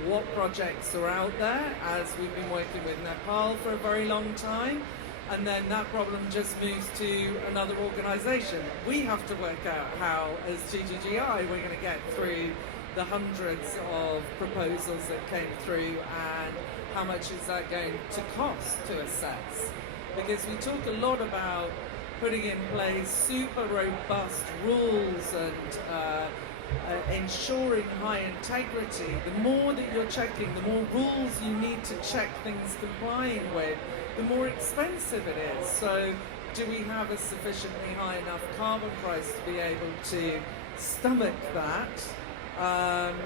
what projects are out there, as we've been working with Nepal for a very long time, and then that problem just moves to another organisation. We have to work out how, as GGGI, we're going to get through the hundreds of proposals that came through, and how much is that going to cost to assess? Because we talk a lot about putting in place super robust rules and ensuring high integrity. The more that you're checking, the more rules you need to check things complying with, the more expensive it is. So do we have a sufficiently high enough carbon price to be able to stomach that?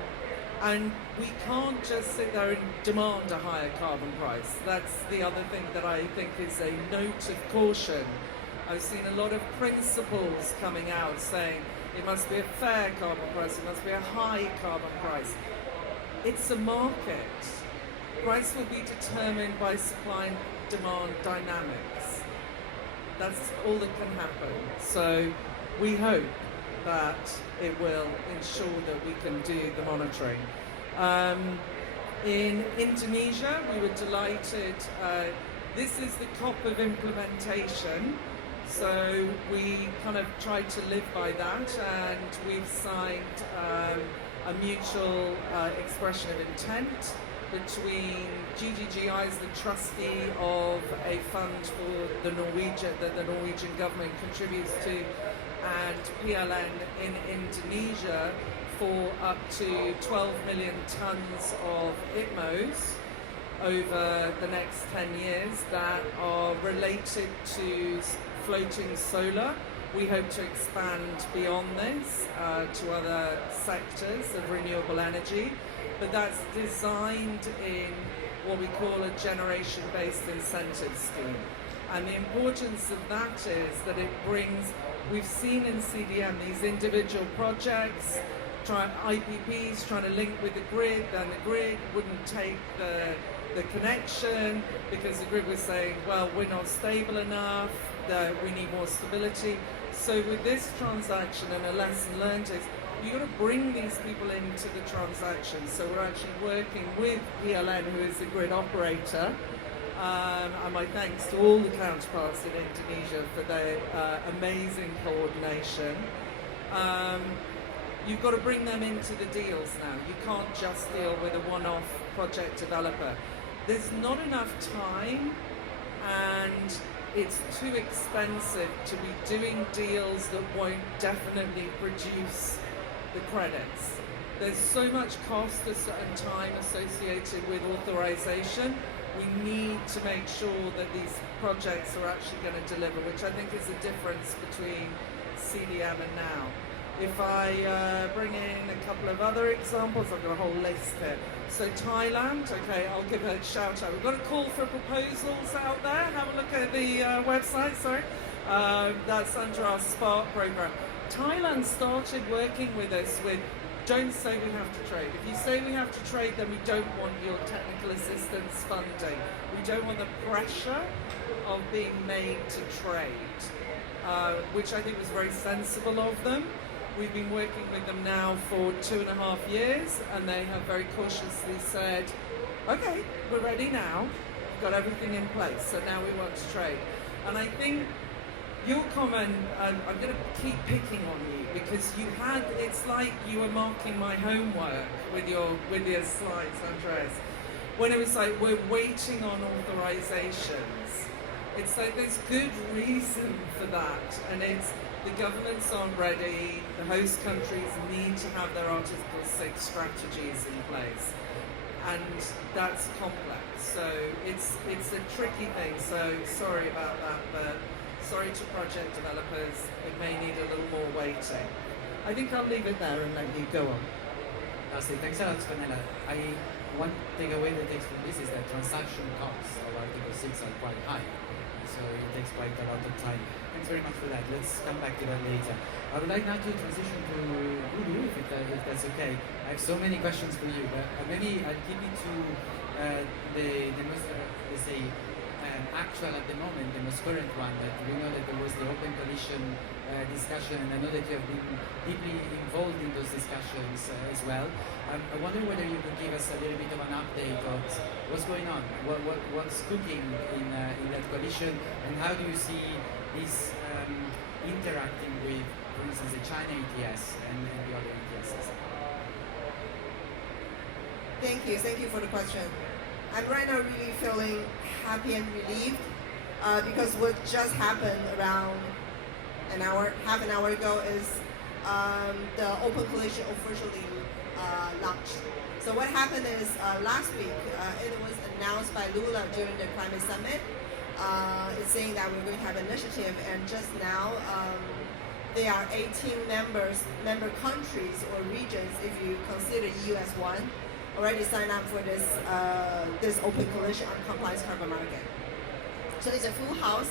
And we can't just sit there and demand a higher carbon price. That's the other thing that I think is a note of caution. I've seen a lot of principles coming out saying it must be a fair carbon price, it must be a high carbon price. It's a market. Price will be determined by supply and demand dynamics. That's all that can happen. So we hope that it will ensure that we can do the monitoring. In Indonesia, we were delighted. This is the COP of implementation. So we kind of tried to live by that, and we've signed a mutual expression of intent between GGGI as the trustee of a fund for the Norwegian government contributes to, and PLN in Indonesia for up to 12 million tons of ITMOs over the next 10 years that are related to floating solar. We hope to expand beyond this to other sectors of renewable energy, but that's designed in what we call a generation-based incentive scheme. And the importance of that is that it brings, we've seen in CDM these individual projects, IPPs trying to link with the grid, and the grid wouldn't take the connection because the grid was saying, well, we're not stable enough, we need more stability. So with this transaction, and a lesson learned is you've got to bring these people into the transaction. So we're actually working with PLN, who is the grid operator, and my thanks to all the counterparts in Indonesia for their amazing coordination. You've got to bring them into the deals now. You can't just deal with a one-off project developer. There's not enough time, and it's too expensive to be doing deals that won't definitely produce the credits. There's so much cost and time associated with authorization. We need to make sure that these projects are actually going to deliver, which I think is the difference between CDM and now. If I bring in a couple of other examples, I've got a whole list here. So Thailand, okay, I'll give a shout out. We've got a call for proposals out there. Have a look at the website, sorry. That's under our Spark program. Thailand started working with us with, don't say we have to trade. If you say we have to trade, then we don't want your technical assistance funding. We don't want the pressure of being made to trade, which I think was very sensible of them. We've been working with them now for 2.5 years, and they have very cautiously said, okay, we're ready now, we've got everything in place, so now we want to trade. And I think your comment, I'm going to keep picking on you, because it's like you were marking my homework with your slides, Andreas, when it was like, we're waiting on authorizations. It's like there's good reason for that, and it's, the governments aren't ready, the host countries need to have their Article 6 strategies in place, and that's complex. So it's a tricky thing, so sorry about that, but sorry to project developers, it may need a little more waiting. I think I'll leave it there and let you go on. Thanks a lot, Pamela. One takeaway that takes from this is that transaction costs of Article 6 are quite high. so it takes quite a lot of time. Thanks very much for that. Let's come back to that later. I would like now to transition to Ulu, if that's okay. I have so many questions for you, but maybe I'll keep it to the most, let's say, actual at the moment, the most current one. That we know that there was the open coalition discussion, and I know that you have been deeply involved in those discussions as well. I wonder whether you could give us a little bit of an update of what's going on, what's cooking in that coalition, and how do you see this interacting with, for instance, the China ETS and the other ETSs? Thank you for the question. I'm right now really feeling happy and relieved because what just happened around half an hour ago is the Open Coalition officially launched. So what happened is last week it was announced by Lula during the climate summit. It's saying that we're going to have an initiative, and just now there are 18 member countries or regions, if you consider EU as one, already signed up for this open coalition on compliance carbon market. So it's a full house,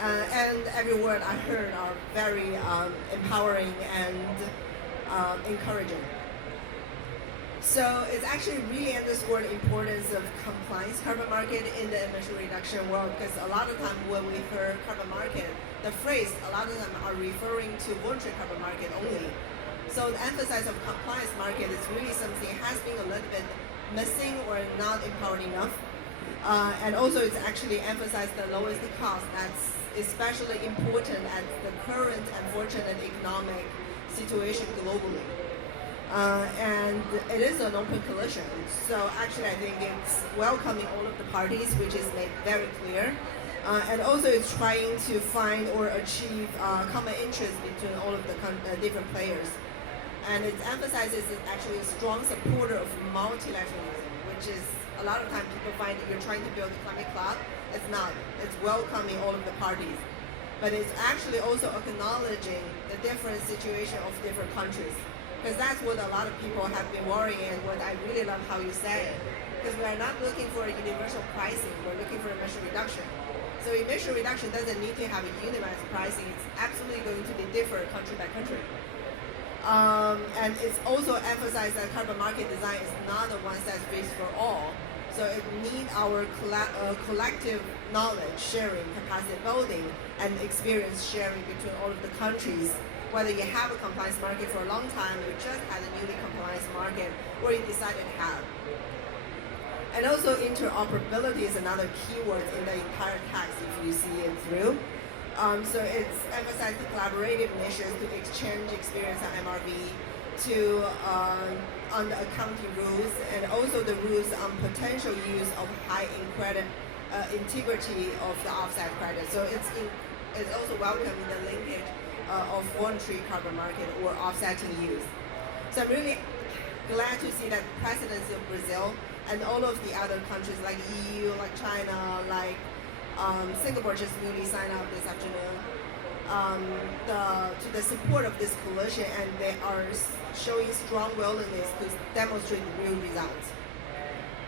and every word I heard are very empowering and encouraging. So it's actually really underscored the importance of compliance carbon market in the emission reduction world, because a lot of time when we hear carbon market, the phrase a lot of them are referring to voluntary carbon market only. So the emphasis of compliance market is really something has been a little bit missing or not empowered enough. And also it's actually emphasized the lowest cost. That's especially important at the current unfortunate economic situation globally. And it is an open coalition. So actually I think it's welcoming all of the parties, which is made very clear. And also it's trying to find or achieve common interest between all of the different players. And it emphasizes it's actually a strong supporter of multilateralism, which is a lot of times people find that you're trying to build a climate club. It's not. It's welcoming all of the parties. But it's actually also acknowledging the different situation of different countries. Because that's what a lot of people have been worrying, and what I really love how you say it. Because we are not looking for a universal pricing, we're looking for emission reduction. So emission reduction doesn't need to have a unionized pricing, it's absolutely going to be different country by country. And it's also emphasized that carbon market design is not a one-size-fits-for-all. So it needs our collective knowledge sharing, capacity building, and experience sharing between all of the countries. Whether you have a compliance market for a long time, you just had a newly compliance market, or you decided to have. And also interoperability is another keyword in the entire text if you see it through. So it's emphasized the collaborative initiatives to exchange experience on MRV, to on the accounting rules, and also the rules on potential use of high integrity of the offset credit. So it's also welcoming the linkage of voluntary carbon market or offsetting use. So I'm really glad to see that presidency of Brazil and all of the other countries like EU, like China, like Singapore just newly signed up this afternoon to the support of this coalition, and they are showing strong willingness to demonstrate real results.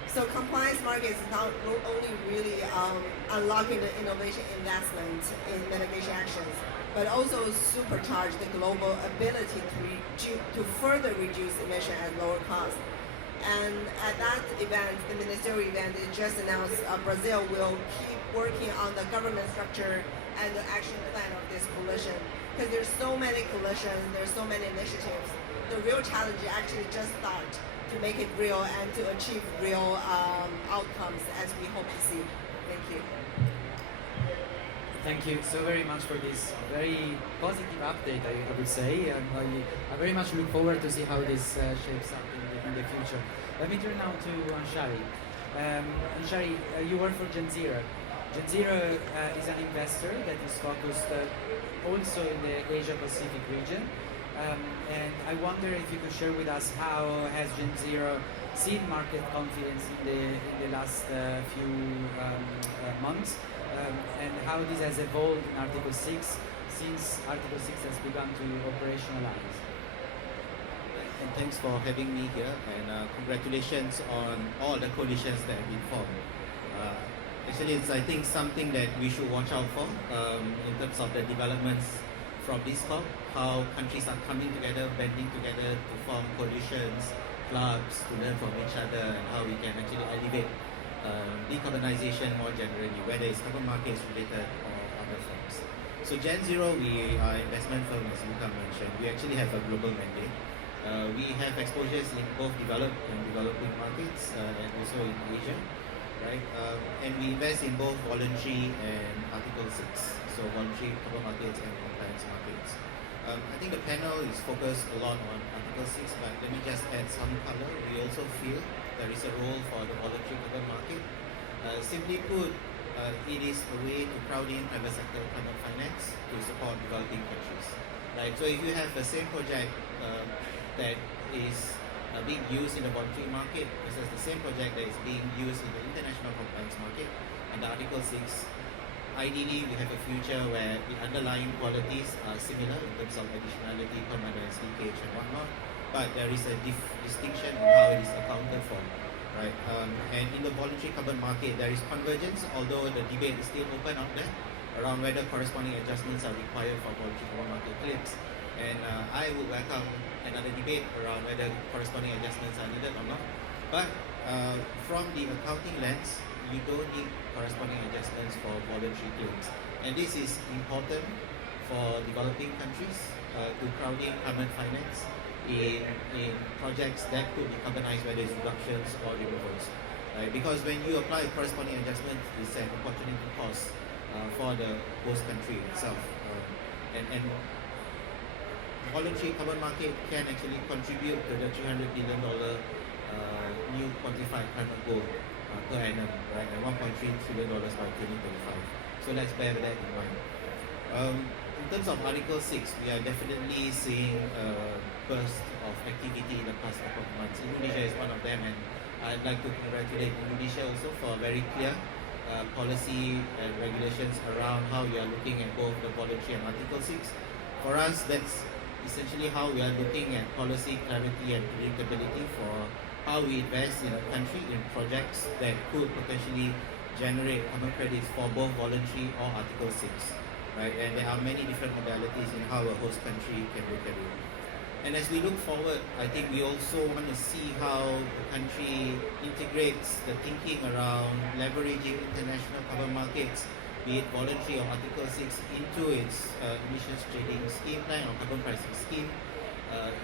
So compliance market is not only really unlocking the innovation investment in mitigation actions, but also supercharge the global ability to further reduce emission at lower cost. And at that event, the ministerial event, it just announced Brazil will keep working on the government structure and the action plan of this coalition. Because there's so many coalitions, there's so many initiatives. The real challenge is actually just start to make it real and to achieve real outcomes as we hope to see. Thank you. Thank you so very much for this very positive update, I would say. I very much look forward to see how this shapes up in the future. Let me turn now to Anshari. Anshari, you work for Gen Zero. Gen Zero is an investor that is focused also in the Asia Pacific region. And I wonder if you could share with us how has Gen Zero seen market confidence in the last few months, and how this has evolved in Article 6 since Article 6 has begun to operationalize. And thanks for having me here, and congratulations on all the coalitions that have been formed. Actually, it's I think something that we should watch out for in terms of the developments from this COP, how countries are coming together, banding together to form coalitions, clubs, to learn from each other, and how we can actually elevate decarbonization more generally, whether it's carbon markets related or other forms. So Gen Zero, we are an investment firm, as Luca mentioned. We actually have a global mandate. We have exposures in both developed and developing markets, and also in Asia, right? And we invest in both voluntary and Article 6, so voluntary carbon markets and compliance markets. I think the panel is focused a lot on Article 6, but let me just add some color. We also feel there is a role for the voluntary carbon market. Simply put, it is a way to crowd in private sector carbon finance to support developing countries. Right? So if you have the same project that is being used in the voluntary market versus the same project that is being used in the international compliance market under Article 6, ideally we have a future where the underlying qualities are similar in terms of additionality, permanence, leakage and whatnot, but there is a distinction in how it is accounted for. Right? And in the voluntary carbon market, there is convergence, although the debate is still open out there around whether corresponding adjustments are required for voluntary carbon market claims. And I would welcome another debate around whether corresponding adjustments are needed or not. But from the accounting lens, you don't need corresponding adjustments for voluntary claims. And this is important for developing countries to crowd in carbon finance in projects that could decarbonize, whether it's reductions or removals. Right? Because when you apply a corresponding adjustment, it's an opportunity cost for the host country itself. And voluntary carbon market can actually contribute to the $300 billion new quantified climate goal per annum, right? And $1.3 trillion by 2025. So let's bear that in mind. In terms of Article 6, we are definitely seeing a burst of activity in the past couple of months. Indonesia is one of them, and I'd like to congratulate Indonesia also for very clear policy and regulations around how we are looking at both the voluntary and Article 6. For us, that's essentially how we are looking at policy clarity and predictability for how we invest in a country in projects that could potentially generate carbon credits for both voluntary or Article 6. Right? And there are many different modalities in how a host country can look at it. And as we look forward, I think we also want to see how the country integrates the thinking around leveraging international carbon markets, be it voluntary or Article 6, into its emissions trading scheme plan or carbon pricing scheme.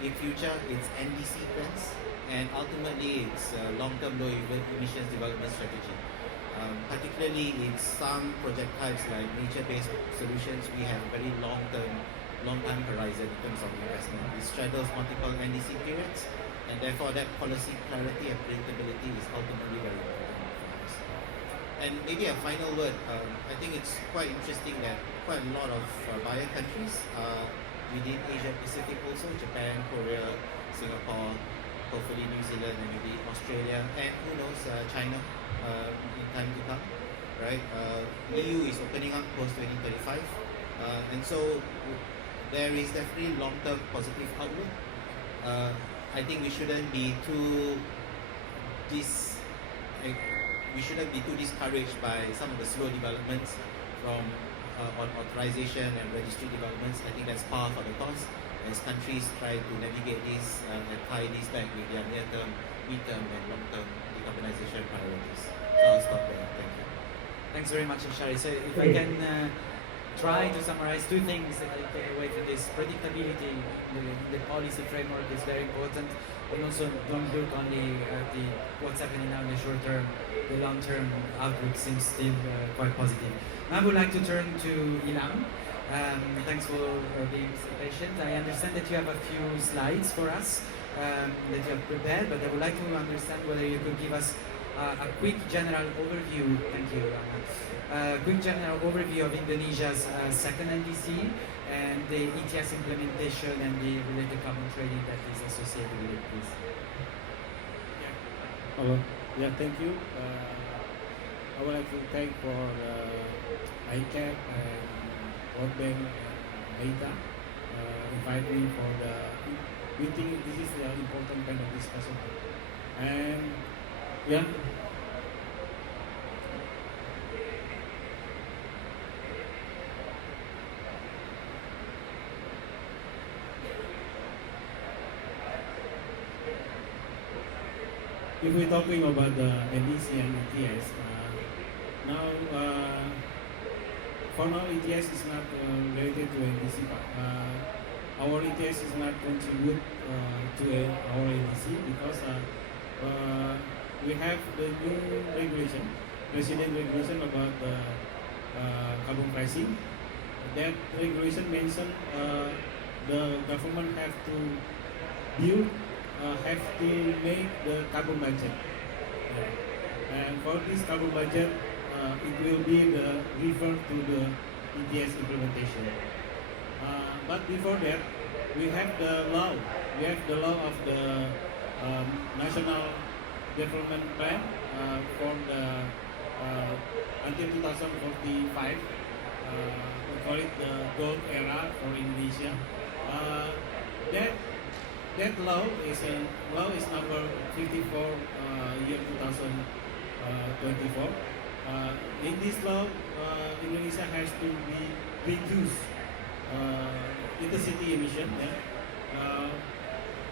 In future, its NDC plans, and ultimately its long-term low emissions development strategy. Particularly in some project types like nature-based solutions, we have a very long time horizon in terms of investment. It straddles multiple NDC periods, and therefore that policy clarity and predictability is ultimately very important for us. And maybe a final word, I think it's quite interesting that quite a lot of buyer countries within Asia Pacific also, Japan, Korea, Singapore, hopefully New Zealand and maybe Australia, and who knows, China in time to come, right? EU is opening up post-2035, and so there is definitely long-term positive outlook. I think we shouldn't be too discouraged by some of the slow developments from on authorization and registry developments. I think that's par for the course as countries try to navigate this and tie this back with their near-term, mid-term and long-term decarbonization priorities. So I'll stop there. Thank you. Thanks very much, Ashari. So if I can try to summarize two things that I take away from this. Predictability in the policy framework is very important, and also don't look only at what's happening now in the short term. The long term outlook seems still quite positive. Now I would like to turn to Ilham. Thanks for being so patient. I understand that you have a few slides for us that you have prepared, but I would like to understand whether you could give us a quick general overview. Thank you, Rama. Quick general overview of Indonesia's second NDC and the ETS implementation and the related carbon trading that is associated with it, please. Hello. Yeah, thank you. I would like to thank for ICAP and World Bank and Data invite me for the. We think this is the important kind of discussion, and yeah. if we're talking about the NDC and ETS, now for now ETS is not related to NDC, but our ETS is not contribute to our NDC because we have the new regulation, president regulation about the carbon pricing. That regulation mentioned the government have to build, have to make the carbon budget. And for this carbon budget, it will be the refer to the ETS implementation. But before that, we have the law. We have the law of the National Development Plan for the until 2045. We call it the gold era for Indonesia. That law is number 54 year 2024. In this law, Indonesia has to be reduced intercity emission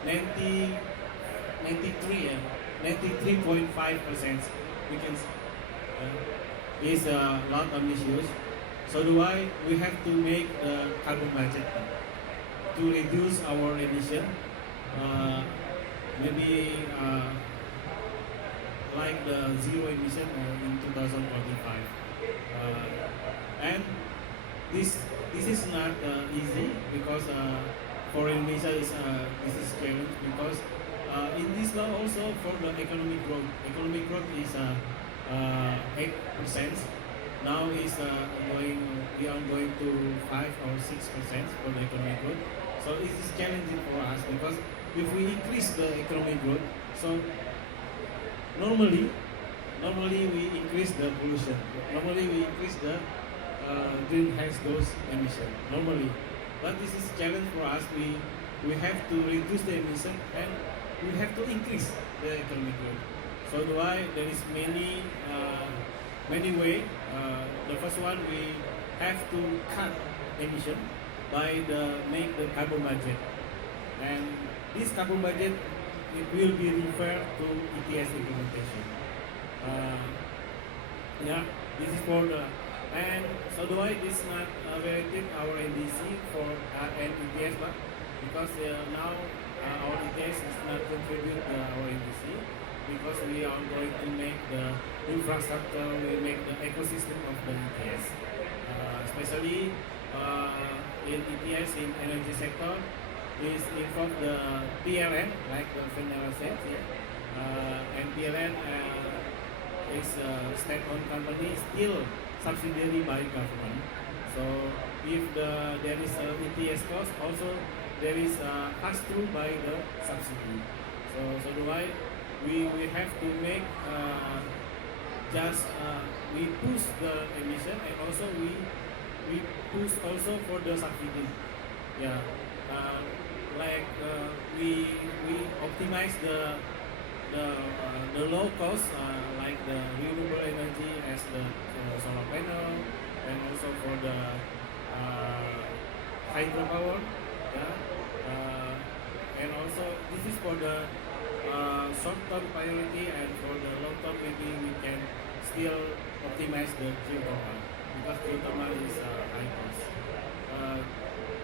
93.5%. We can is a lot ambitious. So we have to make the carbon budget to reduce our emission. Maybe like the zero emission in 2045. And this is not easy because for Indonesia this is challenge because in this law also for the economic growth is 8%. Now is we are going to 5 or 6% for the economic growth. So it is challenging for us because if we increase the economic growth, so normally we increase the pollution. Normally we increase the greenhouse gas emission. Normally, but this is a challenge for us. We have to reduce the emission and we have to increase the economic growth. So there is many way. The first one, we have to cut emission by make the carbon budget, and this carbon budget it will be referred to ETS implementation. This is for the and so this not related our NDC for and ETS, but because now our ETS is not contribute our NDC because we are going to make the infrastructure, we make the ecosystem of the ETS, especially in ETS in energy sector is involve the PLN like the Vanilla said, and PLN is a state-owned company still subsidiary by government. So if there is a ETS cost, also there is a pass-through by the subsidy. So we have to make we push the emission and also we push also for the subsidy. We optimize the low cost like the renewable energy as the solar panel and also for the hydropower. And also this is for the short-term priority, and for the long-term maybe we can still optimize the geothermal because geothermal is high cost.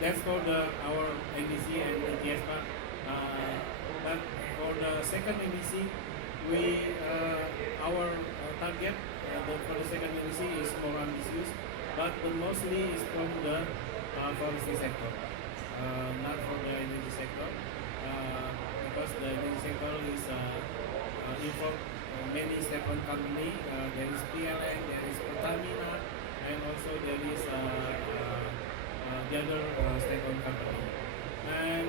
That's for our NDC and ETS, but for the second NDC, our target for the second NDC is more ambitious, but mostly is from the forestry sector, not from the energy sector, because the energy sector is involved many state-owned company. There is PLN, there is Pertamina, and also there is the other state-owned company. And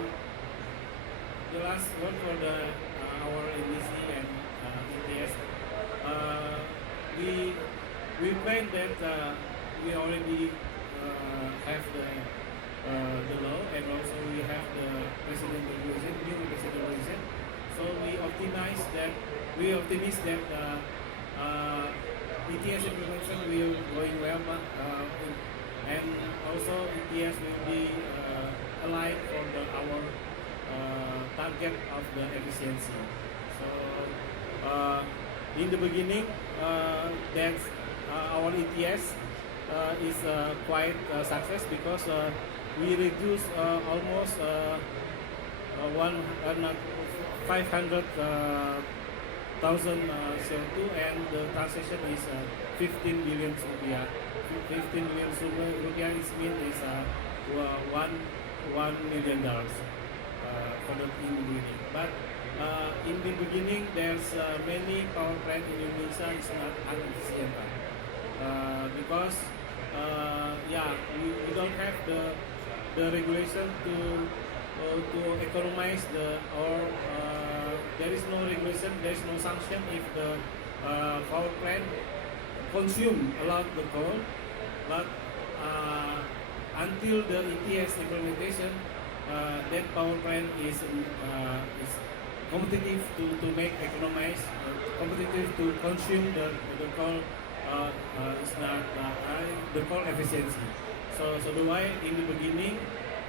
the last one for our NDC and ETS, we plan that we already have the law, and also we have the president regulation, new president regulation. So we optimize that. We optimistic that ETS implementation will going well, and also ETS will be aligned for our target of the efficiency. So In the beginning, that our ETS is quite a success because we reduce almost 500,000 CO2, and the transaction is 15 billion rupiah. 15 billion rupiah is means $1 million for the in the beginning. But in the beginning, there's many power plant in Indonesia is not efficient because we don't have the regulation to economize there is no regulation, there is no sanction if the power plant consume a lot of the coal. But until the ETS implementation, that power plant is competitive to make economize, competitive to consume the coal is not the coal efficiency. So the way in the beginning,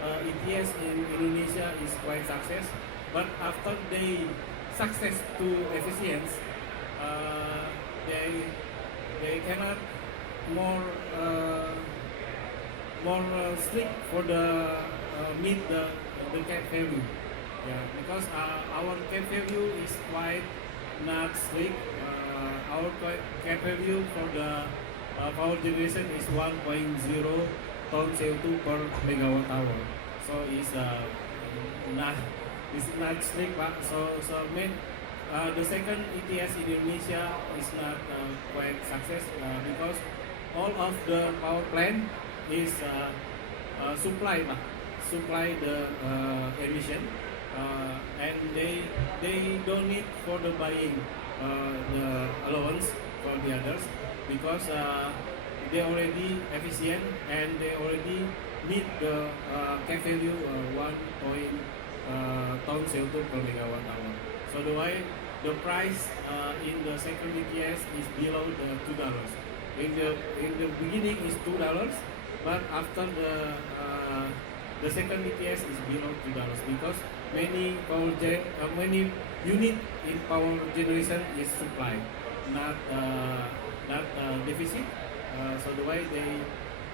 ETS in Indonesia is quite success, but after they success to efficiency, they cannot more strict for the meet the cap value. Yeah, because our cap value is quite not strict. Our cap value for the power generation is 1.0 ton CO2 per megawatt hour. So it's not strict. The second ETS in Indonesia is not quite success because all of the power plant is supply the emission, and they don't need for the buying the allowance for the others because they already efficient and they already meet the cap value 1 ton CO2 per megawatt hour. So the way the price in the second ETS is below the $2. In the beginning is $2, but after the second ETS is below $2 because many many unit in power generation is supply, not deficit. So the way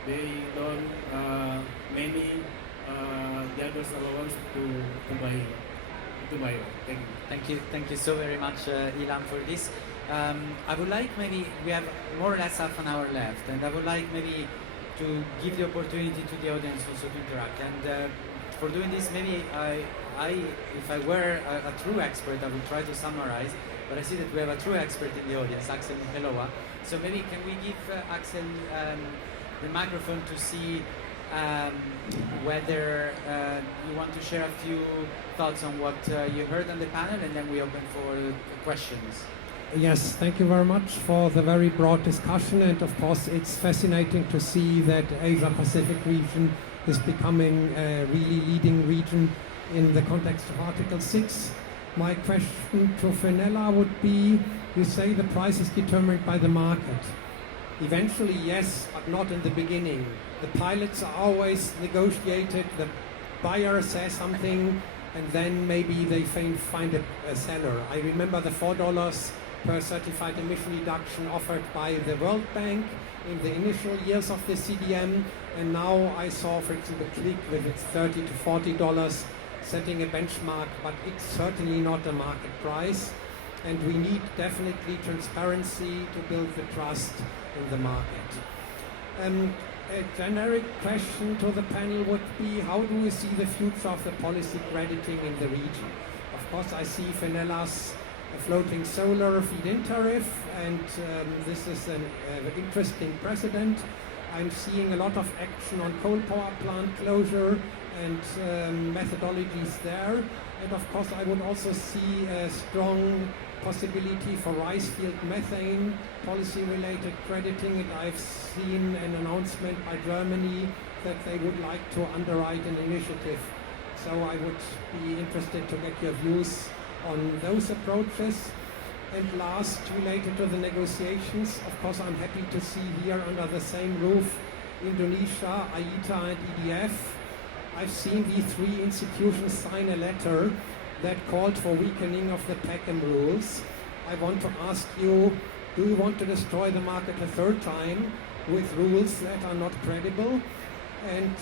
they don't many the others allowance to buy. Thank you so very much, Ilham, for this. I would like maybe, we have more or less half an hour left, and I would like maybe to give the opportunity to the audience also to interact. And for doing this, maybe if I were a true expert, I would try to summarize, but I see that we have a true expert in the audience, Axel Michelowa. So maybe can we give Axel the microphone to see whether you want to share a few thoughts on what you heard on the panel, and then we open for questions. Yes, thank you very much for the very broad discussion, and of course it's fascinating to see that Asia-Pacific region is becoming a really leading region in the context of Article 6. My question to Fenella would be, you say the price is determined by the market. Eventually, yes, but not in the beginning. The pilots are always negotiated, the buyer says something, and then maybe they find a seller. I remember the $4 per certified emission reduction offered by the World Bank in the initial years of the CDM, and now I saw, for example, Click with its $30 to $40 setting a benchmark, but it's certainly not a market price, and we need definitely transparency to build the trust in the market. A generic question to the panel would be, how do we see the future of the policy crediting in the region? Of course, I see Fenella's floating solar feed-in tariff, and this is an interesting precedent. I'm seeing a lot of action on coal power plant closure and methodologies there. And of course, I would also see a strong possibility for rice field methane policy-related crediting, and I've seen an announcement by Germany that they would like to underwrite an initiative. So I would be interested to get your views on those approaches. And last, related to the negotiations, of course I'm happy to see here under the same roof Indonesia, IETA and EDF. I've seen the three institutions sign a letter that called for weakening of the PACM rules. I want to ask you, do you want to destroy the market a third time with rules that are not credible? And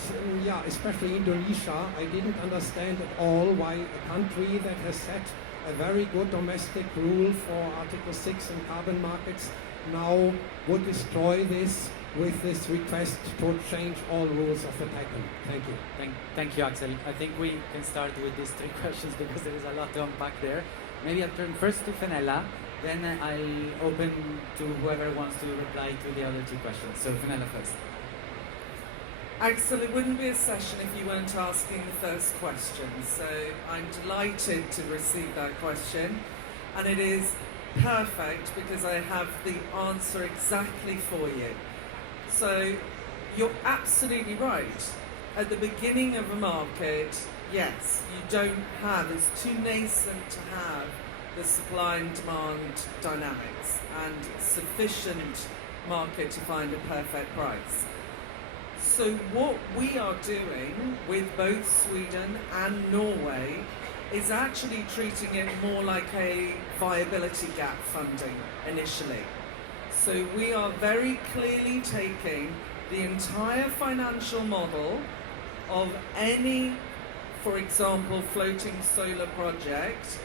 yeah, especially Indonesia, I didn't understand at all why a country that has set a very good domestic rule for Article 6 and carbon markets now would destroy this with this request to change all rules of the patent. Thank you. Thank you, Axel. I think we can start with these three questions because there is a lot to unpack there. Maybe I'll turn first to Fenella, then I'll open to whoever wants to reply to the other two questions. So Fenella first. Axel, it wouldn't be a session if you weren't asking the first question. So I'm delighted to receive that question. And it is perfect because I have the answer exactly for you. So you're absolutely right. At the beginning of a market, yes, you don't have, it's too nascent to have the supply and demand dynamics and sufficient market to find a perfect price. So what we are doing with both Sweden and Norway is actually treating it more like a viability gap funding initially. So we are very clearly taking the entire financial model of any, for example, floating solar project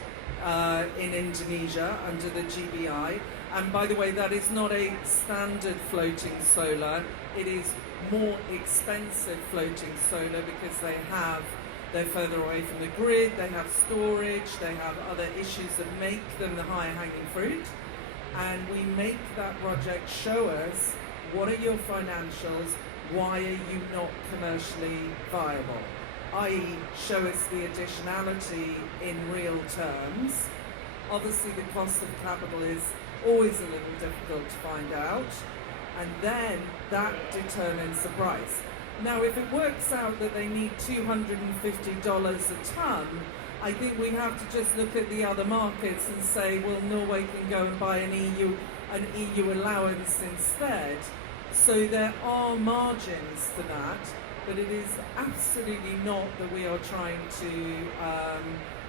in Indonesia under the GBI. And by the way, that is not a standard floating solar. It is more expensive floating solar because they're further away from the grid, they have storage, they have other issues that make them the higher hanging fruit. And we make that project show us what are your financials, why are you not commercially viable, i.e. show us the additionality in real terms. Obviously the cost of capital is always a little difficult to find out, and then that determines the price. Now if it works out that they need $250 a tonne, I think we have to just look at the other markets and say, well, Norway can go and buy an EU allowance instead. So there are margins for that, but it is absolutely not that we are trying to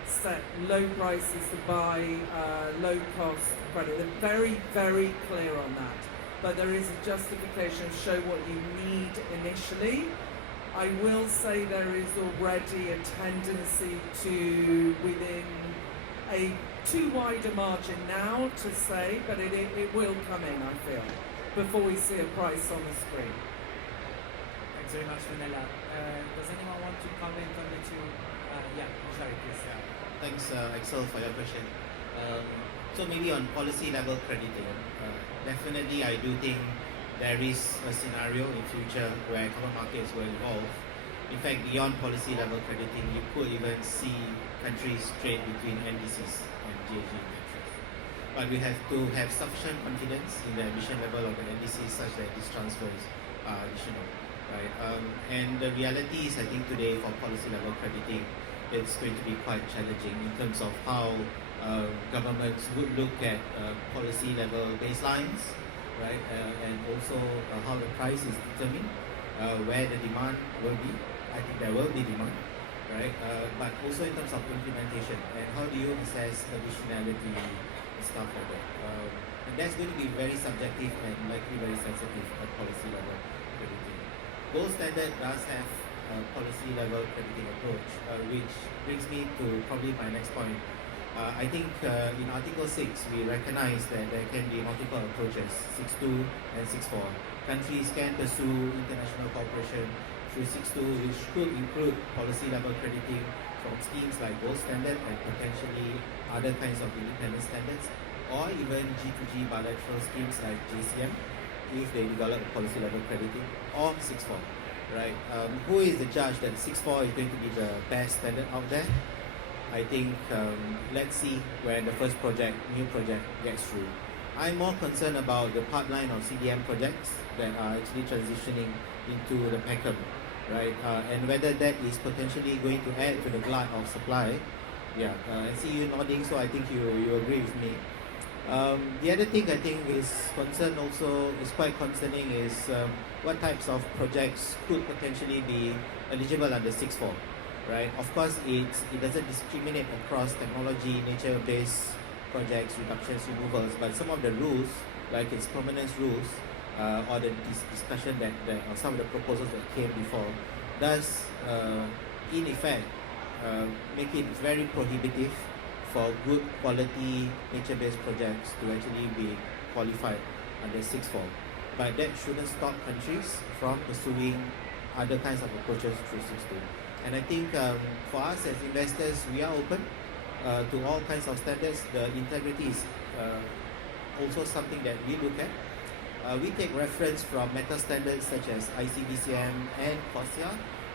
set low prices to buy low-cost credit. They're very, very clear on that. But there is a justification, show what you need initially. I will say there is already a tendency to, within a too wide a margin now to say, but it will come in, I feel, before we see a price on the screen. Thanks very much, Fenella. Does anyone want to comment on the two? Yeah, sorry, please. Thanks, Axel, for your question. So maybe on policy level crediting, definitely I do think there is a scenario in future where carbon markets will evolve. In fact, beyond policy level crediting, you could even see countries trade between NDCs and GHG countries. But we have to have sufficient confidence in the emission level of the NDCs such that these transfers are additional. Right? And the reality is, I think today for policy level crediting, it's going to be quite challenging in terms of how governments would look at policy level baselines, right? And also how the price is determined, where the demand will be. I think there will be demand, right? But also in terms of implementation and how do you assess additionality and stuff like that. And that's going to be very subjective and likely very sensitive at policy level crediting. Gold standard does have a policy level crediting approach, which brings me to probably my next point. I think in Article 6 we recognize that there can be multiple approaches, 6.2 and 6.4. Countries can pursue international cooperation through 6.2, which could include policy level crediting from schemes like gold standard and potentially other kinds of independent standards, or even G2G bilateral schemes like JCM if they develop policy level crediting, or 6.4. Right? Who is the judge that 6.4 is going to be the best standard out there? I think let's see when the first new project gets through. I'm more concerned about the pipeline of CDM projects that are actually transitioning into the PECM, right? And whether that is potentially going to add to the glut of supply. Yeah, I see you nodding, so I think you agree with me. The other thing I think is quite concerning is what types of projects could potentially be eligible under 6.4. Right? Of course, it doesn't discriminate across technology, nature-based projects, reductions, removals, but some of the rules, like its permanence rules, or the discussion or some of the proposals that came before, does in effect make it very prohibitive for good quality nature-based projects to actually be qualified under 6.4. But that shouldn't stop countries from pursuing other kinds of approaches through 6.2. And I think for us as investors, we are open to all kinds of standards. The integrity is also something that we look at. We take reference from meta standards such as ICDCM and COSIA,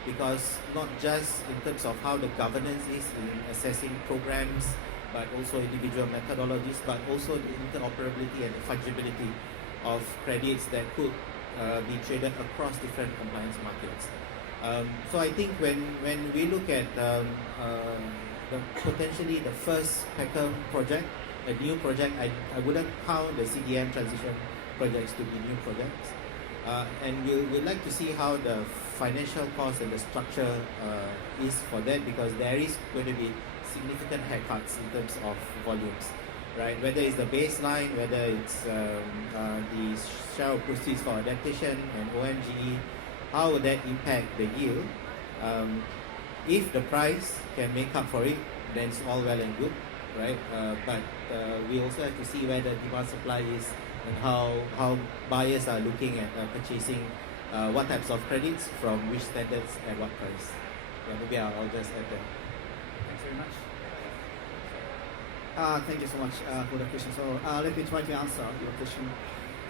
because not just in terms of how the governance is in assessing programs, but also individual methodologies, but also the interoperability and the fungibility of credits that could be traded across different compliance markets. So I think when we look at potentially the first PECM project, a new project, I wouldn't count the CDM transition projects to be new projects. And we'd like to see how the financial cost and the structure is for that, because there is going to be significant haircuts in terms of volumes, right? Whether it's the baseline, whether it's the share of proceeds for adaptation and OMGE, how would that impact the yield? If the price can make up for it, then it's all well and good, right? But we also have to see where the demand supply is and how buyers are looking at purchasing what types of credits from which standards at what price. Yeah, maybe I'll just add that. Thanks very much. Thank you so much for the question. So let me try to answer your question.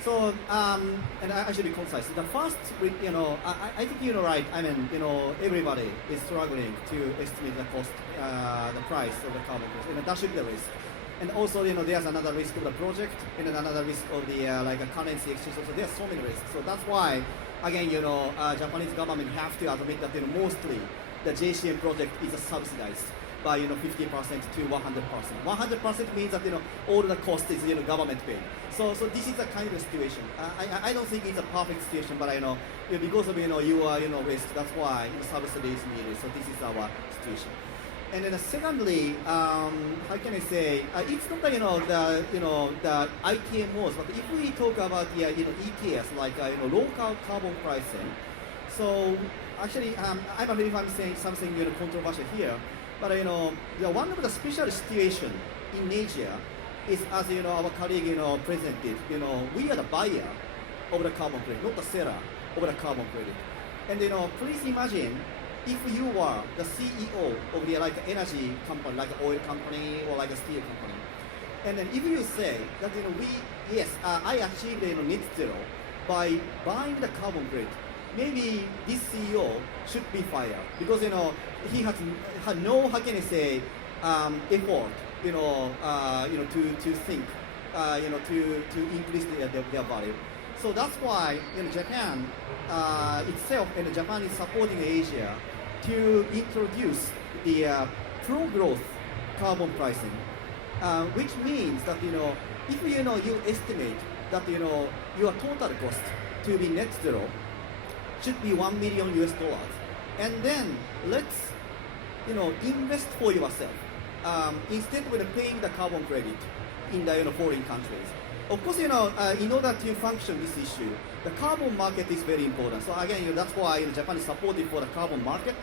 So and I should be concise. The first, I think you're right. I mean, everybody is struggling to estimate the cost, the price of the carbon credits. That should be the risk. And also, there's another risk of the project and another risk of the like a currency exchange. So there's so many risks. So that's why, again, Japanese government have to admit that mostly the JCM project is subsidized by 50% to 100%. 100% means that all the cost is government paid. So this is a kind of situation. I don't think it's a perfect situation, but I know because of you are risk. That's why subsidy is needed. So this is our situation. And then secondly, how can I say? It's not the ITMOs, but if we talk about the ETS, like local carbon pricing. So actually, I believe I'm saying something controversial here. But one of the special situation in Asia is, as our colleague presented, we are the buyer of the carbon credit, not the seller of the carbon credit. And please imagine if you were the CEO of the energy company, like oil company or like a steel company, and then if you say that I achieved net zero by buying the carbon credit, maybe this CEO should be fired because he had no, how can I say, effort, to think, to increase their value. So that's why Japan itself and Japan is supporting Asia to introduce the pro-growth carbon pricing, which means that if you estimate that your total cost to be net zero should be $1 million, and then let's invest for yourself instead of paying the carbon credit in the foreign countries. Of course, in order to function this issue, the carbon market is very important. So again, that's why Japan is supportive for the carbon market.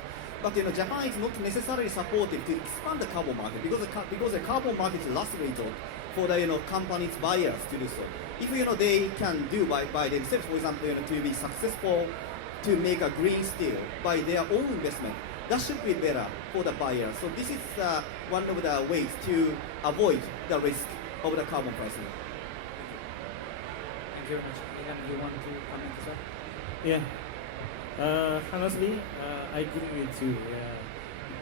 But Japan is not necessarily supportive to expand the carbon market because the carbon market is last resort for the companies buyers to do so. If they can do by themselves, for example, to be successful to make a green steel by their own investment, that should be better for the buyer. So this is one of the ways to avoid the risk of the carbon pricing. Thank you very much. Ian, you want to comment as well? Yeah. Honestly, I agree with you.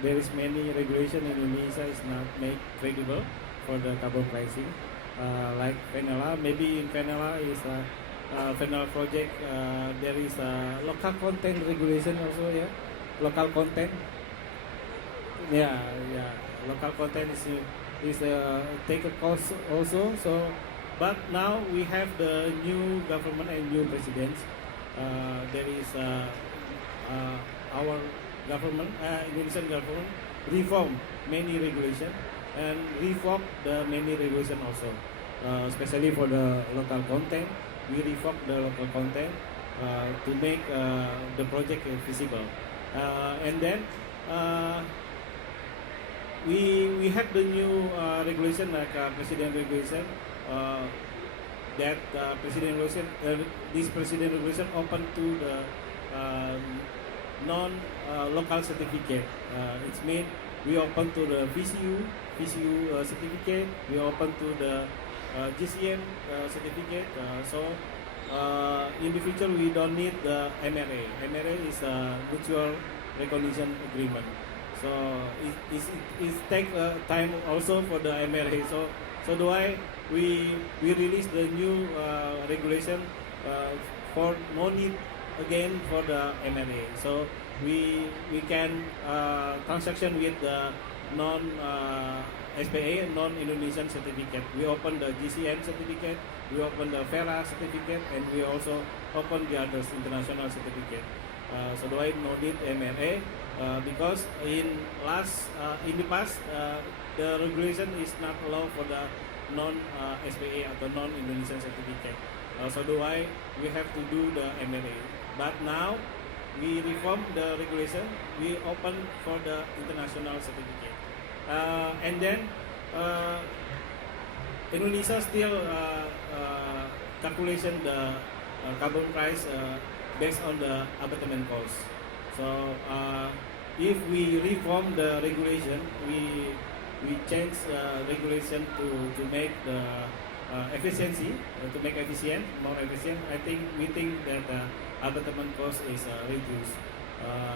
There is many regulation in Indonesia is not made credible for the carbon pricing. Like vanilla, maybe in vanilla is vanilla project. There is a local content regulation also. Yeah, local content. Yeah. Local content is take a cost also. So, but now we have the new government and new president. There is our government, Indonesian government, reform many regulations. and reform the many regulation also, especially for the local content. We reform the local content to make the project feasible, and then we have the new regulation like president regulation. That president regulation, this president regulation open to the non-local certificate. It means we open to the VCU certificate. We open to the GCM certificate. So in the future we don't need the MRA. MRA is a mutual recognition agreement. So it take time also for the MRA. So do I? We release the new regulation for no need again for the MRA. So we can transaction with the non SPA non-Indonesian certificate. We open the GCM certificate, we open the FERA certificate, and we also open the others international certificate. So do I no need MRA because in the past the regulation is not allowed for the non-SPA atau non-Indonesian certificate. So we have to do the MRA. But now we reform the regulation. We open for the international certificate, and then Indonesia still calculation the carbon price based on the abatement cost. So if we reform the regulation, we change regulation to make the efficiency, to make efficient, more efficient. We think that abatement cost is reduced,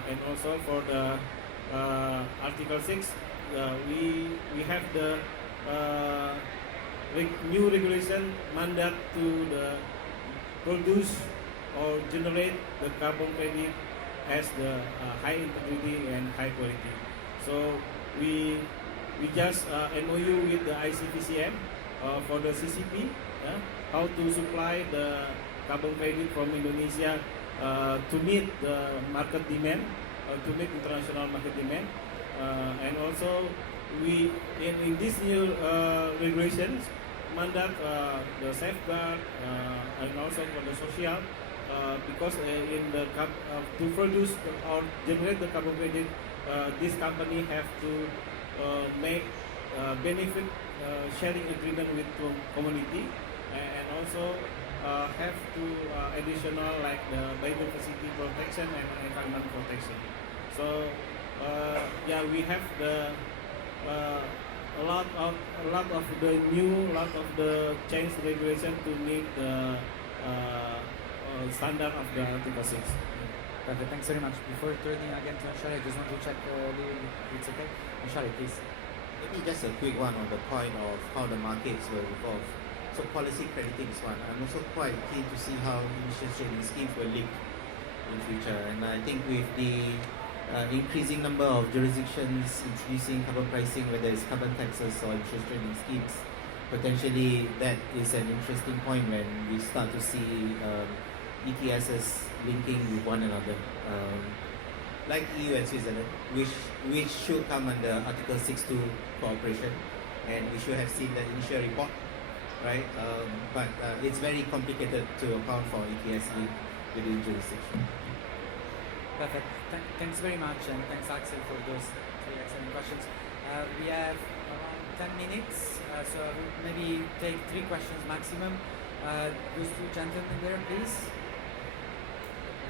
and also for the Article 6, we have the new regulation mandate to the produce or generate the carbon credit as the high integrity and high quality. So we just MOU with the ICPCM for the CCP, how to supply the carbon credit from Indonesia to meet the market demand, to meet international market demand, and also we in this new regulations mandate the safeguard and also for the social because in the to produce or generate the carbon credit, this company have to make benefit sharing agreement with community, and also have to additional like the biodiversity protection and environment protection. So we have the a lot of the change regulation to meet the standard of the Article 6. Perfect, thanks very much. Before turning again to Anshari, I just want to check it's okay. Anshari, please. Maybe just a quick one on the point of how the markets will evolve. So policy crediting is one. I'm also quite keen to see how emission trading schemes will link in future. And I think with the increasing number of jurisdictions introducing carbon pricing, whether it's carbon taxes or emission trading schemes, potentially that is an interesting point when we start to see ETSs linking with one another. Like EU and Switzerland, which should come under Article 6.2 cooperation, and we should have seen the initial report, right? But it's very complicated to account for ETS link within jurisdiction. Perfect. Thanks very much, and thanks Axel for those three excellent questions. We have around 10 minutes, so maybe take 3 questions maximum. Those 2 gentlemen there, please.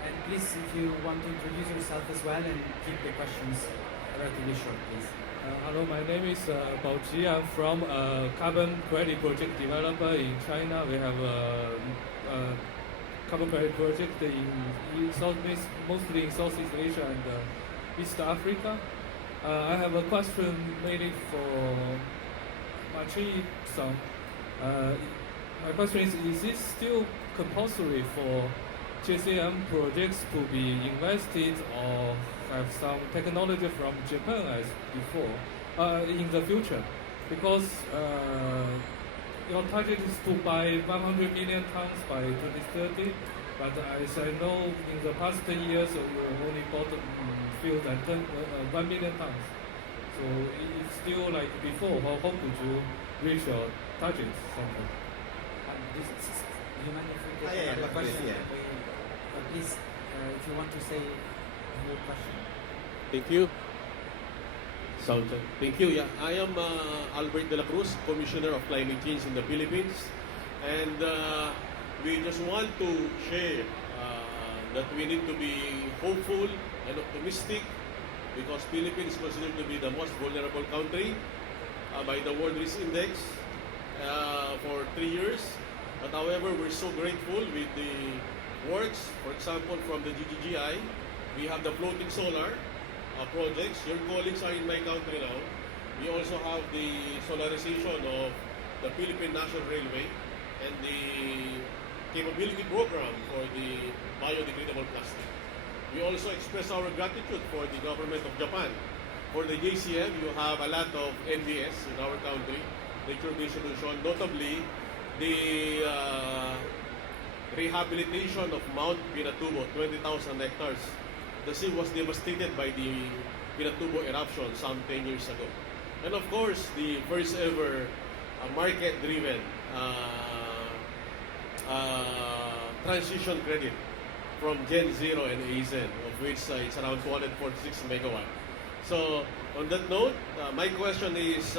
And please, if you want to introduce yourself as well and keep the questions relatively short, please. Hello, my name is Bao Qi. I'm from a carbon credit project developer in China. We have a carbon credit project in Southeast, mostly in Southeast Asia and East Africa. I have a question mainly for Machi-san. My question is it still compulsory for GCM projects to be invested or have some technology from Japan as before in the future? Because your target is to buy 100 million tons by 2030, but as I know, in the past 10 years, you only bought field at 1 million tons. So it's still like before. How could you reach your targets? Something. Do you mind if we take Yeah, another question? yeah. Please, if you want to say your question. Thank you. Sound check. Thank you. Yeah, I am Albert de la Cruz, Commissioner of Climate Change in the Philippines, and we just want to share that we need to be hopeful and optimistic because Philippines is considered to be the most vulnerable country by the World Risk Index for 3 years. But however, we're so grateful with the works, for example, from the GGGI. We have the floating solar projects. Your colleagues are in my country now. We also have the solarization of the Philippine National Railway and the capability program for the biodegradable plastic. We also express our gratitude for the government of Japan. For the JCM, you have a lot of NDS in our country, nature solution, notably the rehabilitation of Mount Pinatubo, 20,000 hectares. The sea was devastated by the Pinatubo eruption some 10 years ago. And of course, the first ever market-driven transition credit from Gen Zero and AZEN, of which it's around 246 megawatt. So on that note, my question is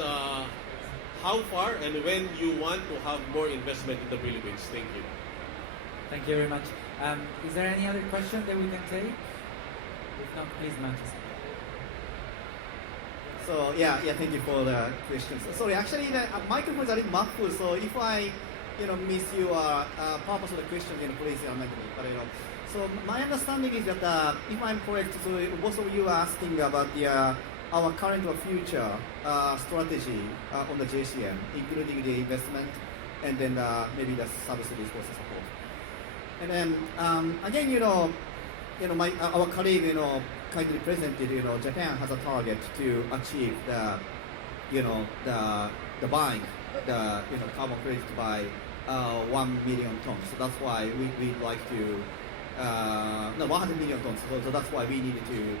how far and when you want to have more investment in the Philippines? Thank you. Thank you very much. Is there any other question that we can take? If not, please, Manchester. So thank you for the questions. Sorry, actually the microphone is a little muffled, so if I miss your purpose of the question, please remind me. But so my understanding is that if I'm correct, so most of you are asking about our current or future strategy on the JCM, including the investment and then maybe the subsidies for support. And then again, our colleague, kindly presented, Japan has a target to achieve the buying the carbon credit by 1 million tons. So that's why we'd like to 100 million tons. So that's why we needed to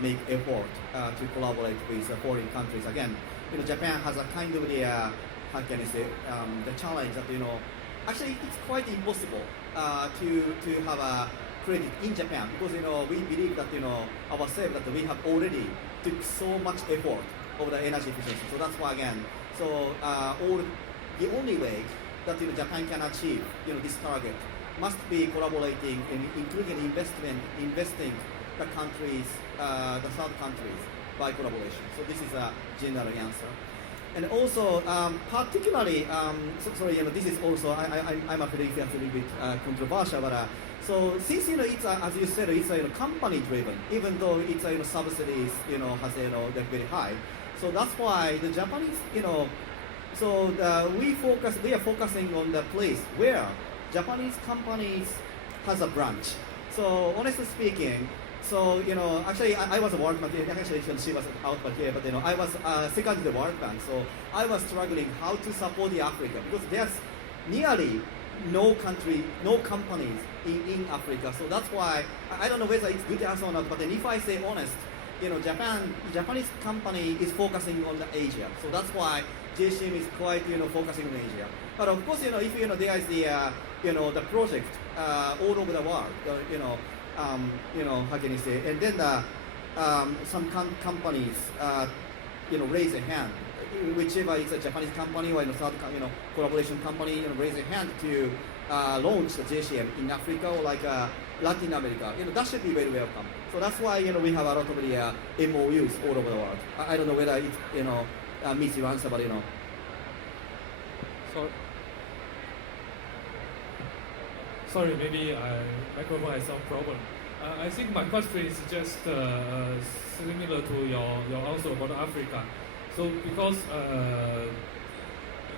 make effort to collaborate with foreign countries. Again, Japan has a kind of the how can I say the challenge that actually it's quite impossible to have a credit in Japan because we believe that ourselves that we have already took so much effort over the energy efficiency. So that's why again, the only way that Japan can achieve this target must be collaborating and including investing the countries, the third countries by collaboration. So this is a general answer. And also, particularly, sorry, this is also I'm afraid it's a little bit controversial, but so since it's as you said, it's company driven, even though it's subsidies has they're very high. So that's why the Japanese we are focusing on the place where Japanese companies has a branch. So honestly speaking, so actually I was a World Bank. Actually she was out here, but I was second to the World Bank. So I was struggling how to support the Africa because there's nearly no country, no companies in Africa. So that's why I don't know whether it's good answer or not. But then if I say honest, Japanese company is focusing on the Asia. So that's why JCM is quite focusing on Asia. But of course if there is the the project all over the world, how can you say? And then some companies raise a hand, whichever it's a Japanese company or third collaboration company, raise a hand to launch the JCM in Africa or like Latin America. That should be very welcome. So that's why we have a lot of the MOUs all over the world. I don't know whether it meets your answer, but So, sorry, maybe microphone has some problem. I think my question is just similar to your answer about Africa. So because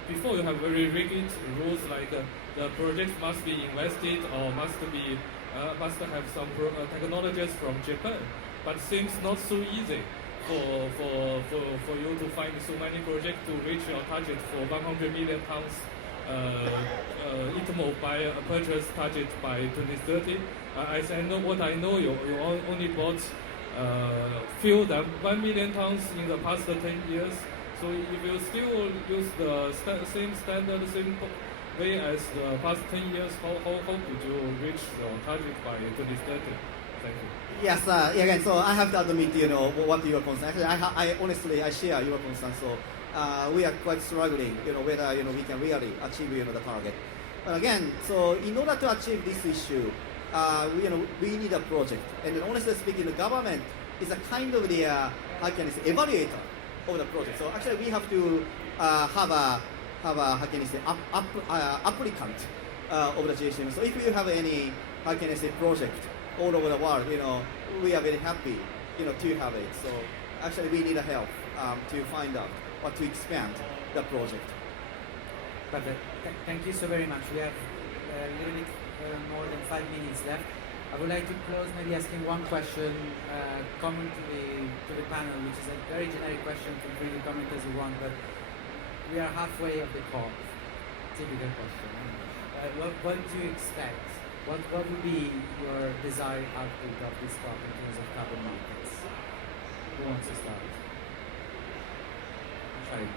before you have very rigid rules like the project must be invested or must have some technologies from Japan, but seems not so easy for you to find so many projects to reach your target for 100 million tons ethanol by purchase target by 2030. As I know, you only bought fewer than 1 million tons in the past 10 years. So if you still use the same standard, same way as the past 10 years, how could you reach your target by 2030? Thank you. Yes, again, so I have to admit, what your concern. Actually, I honestly, I share your concern. So we are quite struggling, whether, we can really achieve, the target. But again, so in order to achieve this issue, we need a project. And honestly speaking, the government is a kind of the, how can I say, evaluator of the project. So actually, we have to have a how can I say, applicant of the GSM. So if you have any, how can I say, project all over the world, we are very happy, to have it. So actually, we need help to find out or to expand the project. Perfect. Thank you so very much. We have a little bit more than 5 minutes left. I would like to close maybe asking one question common to the panel, which is a very generic question. Feel free to comment as you want, but we are halfway of the COP. Typical question. What do you expect? What would be your desired output of this COP in terms of carbon markets? Who wants to start? Sorry.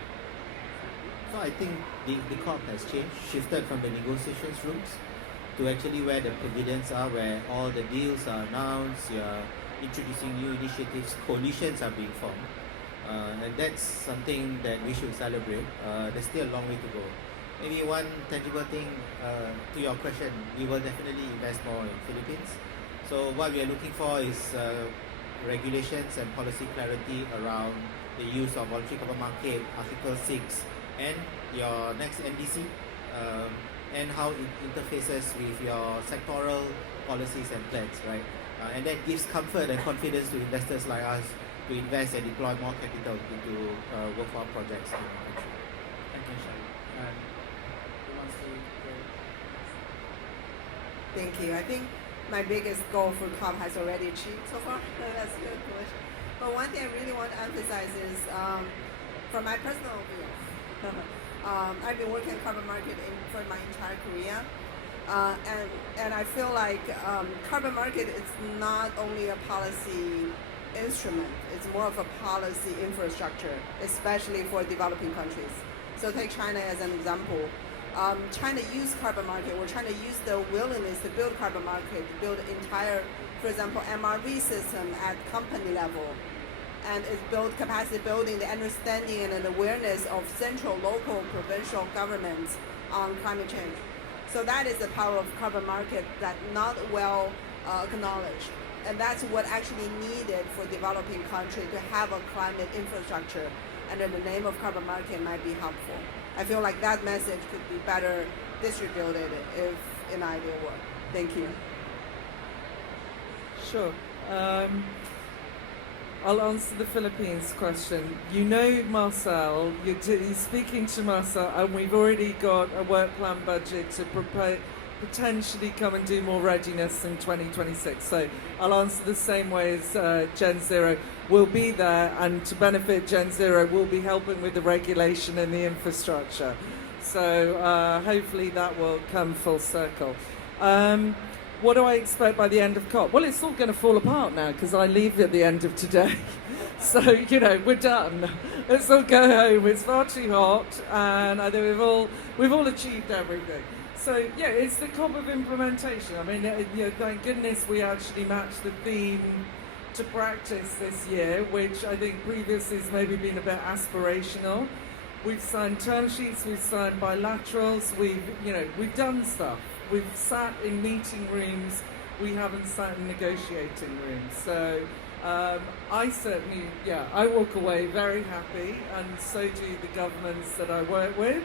So I think the COP has changed, shifted from the negotiations rooms to actually where the pavilions are, where all the deals are announced, you're introducing new initiatives, coalitions are being formed. And that's something that we should celebrate. There's still a long way to go. Maybe one tangible thing to your question, we will definitely invest more in Philippines. So what we are looking for is regulations and policy clarity around the use of voluntary carbon market, Article 6, and your next NDC, and how it interfaces with your sectoral policies and plans, right? And that gives comfort and confidence to investors like us to invest and deploy more capital into worthwhile projects in the country. Thank you, Shai. Who wants to go? Thank you. I think my biggest goal for COP has already achieved so far. That's a good question. But one thing I really want to emphasize is, from my personal view, I've been working in carbon market for my entire career, and I feel like carbon market is not only a policy instrument, it's more of a policy infrastructure, especially for developing countries. So take China as an example. China used carbon market, or China used the willingness to build carbon market, to build entire, for example, MRV system at company level. And it's built capacity building, the understanding and an awareness of central, local, provincial governments on climate change. So that is the power of carbon market that not well acknowledged. And that's what actually needed for developing country to have a climate infrastructure. And in the name of carbon market might be helpful. I feel like that message could be better distributed if in ideal world. Thank you. Sure. I'll answer the Philippines question. You know Marcel, you're speaking to Marcel, and we've already got a work plan budget to potentially come and do more readiness in 2026. So I'll answer the same way as Gen Zero. We'll be there, and to benefit Gen Zero, we'll be helping with the regulation and the infrastructure. So hopefully that will come full circle. What do I expect by the end of COP? Well, it's all going to fall apart now because I leave at the end of today. So, we're done. Let's all go home. It's far too hot, and I think we've all achieved everything. So, yeah, it's the COP of implementation. I mean, thank goodness we actually matched the theme to practice this year, which I think previously has maybe been a bit aspirational. We've signed term sheets, we've signed bilaterals, we've done stuff. We've sat in meeting rooms, we haven't sat in negotiating rooms. So I certainly, I walk away very happy, and so do the governments that I work with,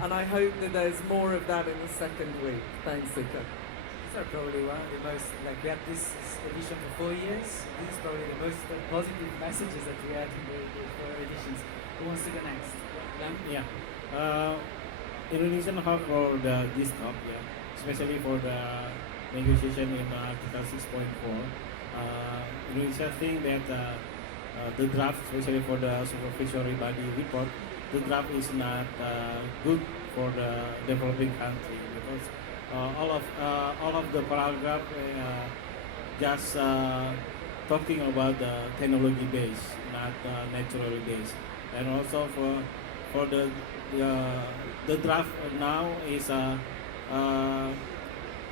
and I hope that there's more of that in the second week. Thanks, Ika. These are probably one of the most, we had this edition for 4 years. This is probably the most positive messages that we had in the 4 editions. Who wants to go next? Yeah. Indonesian hope for this COP, especially for the negotiation in Article 6.4. Indonesia think that the draft, especially for the supervisory body report, the draft is not good for the developing country because all of the paragraph just talking about the technology base, not naturally based. And also for the draft now is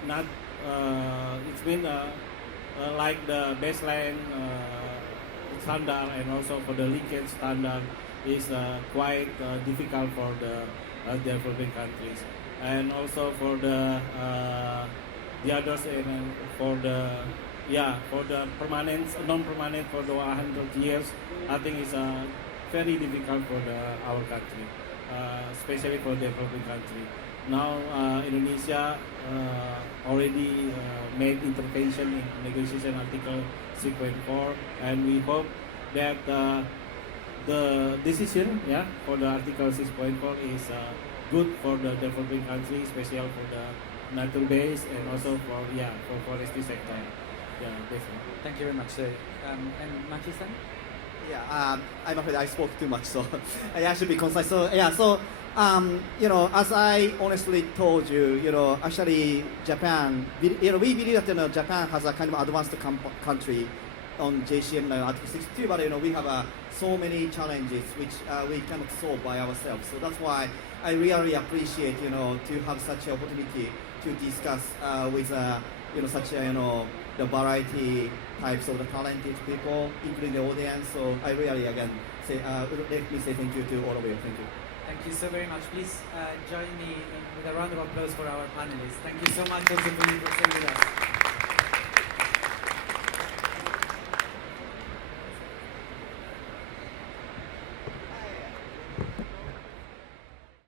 not it's been like the baseline standard and also for the linkage standard is quite difficult for the developing countries, and also for the others, and for the permanent, non-permanent for the 100 years, I think it's very difficult for our country, especially for developing country. Now Indonesia already made intervention in negotiation Article 6.4, and we hope that the decision for the Article 6.4 is good for the developing country, especially for the nature base and also for forestry sector. Yeah, definitely. Thank you very much. And Machi-san? Yeah, I'm afraid I spoke too much, so I should be concise. So as I honestly told you, actually Japan, we believe that Japan has a kind of advanced country on JCM Article 62, but we have so many challenges which we cannot solve by ourselves. So that's why I really appreciate to have such an opportunity to discuss with such the variety types of the talented people, including the audience. So I really again let me say thank you to all of you. Thank you. Thank you so very much. Please join me with a round of applause for our panelists. Thank you so much also for being with us.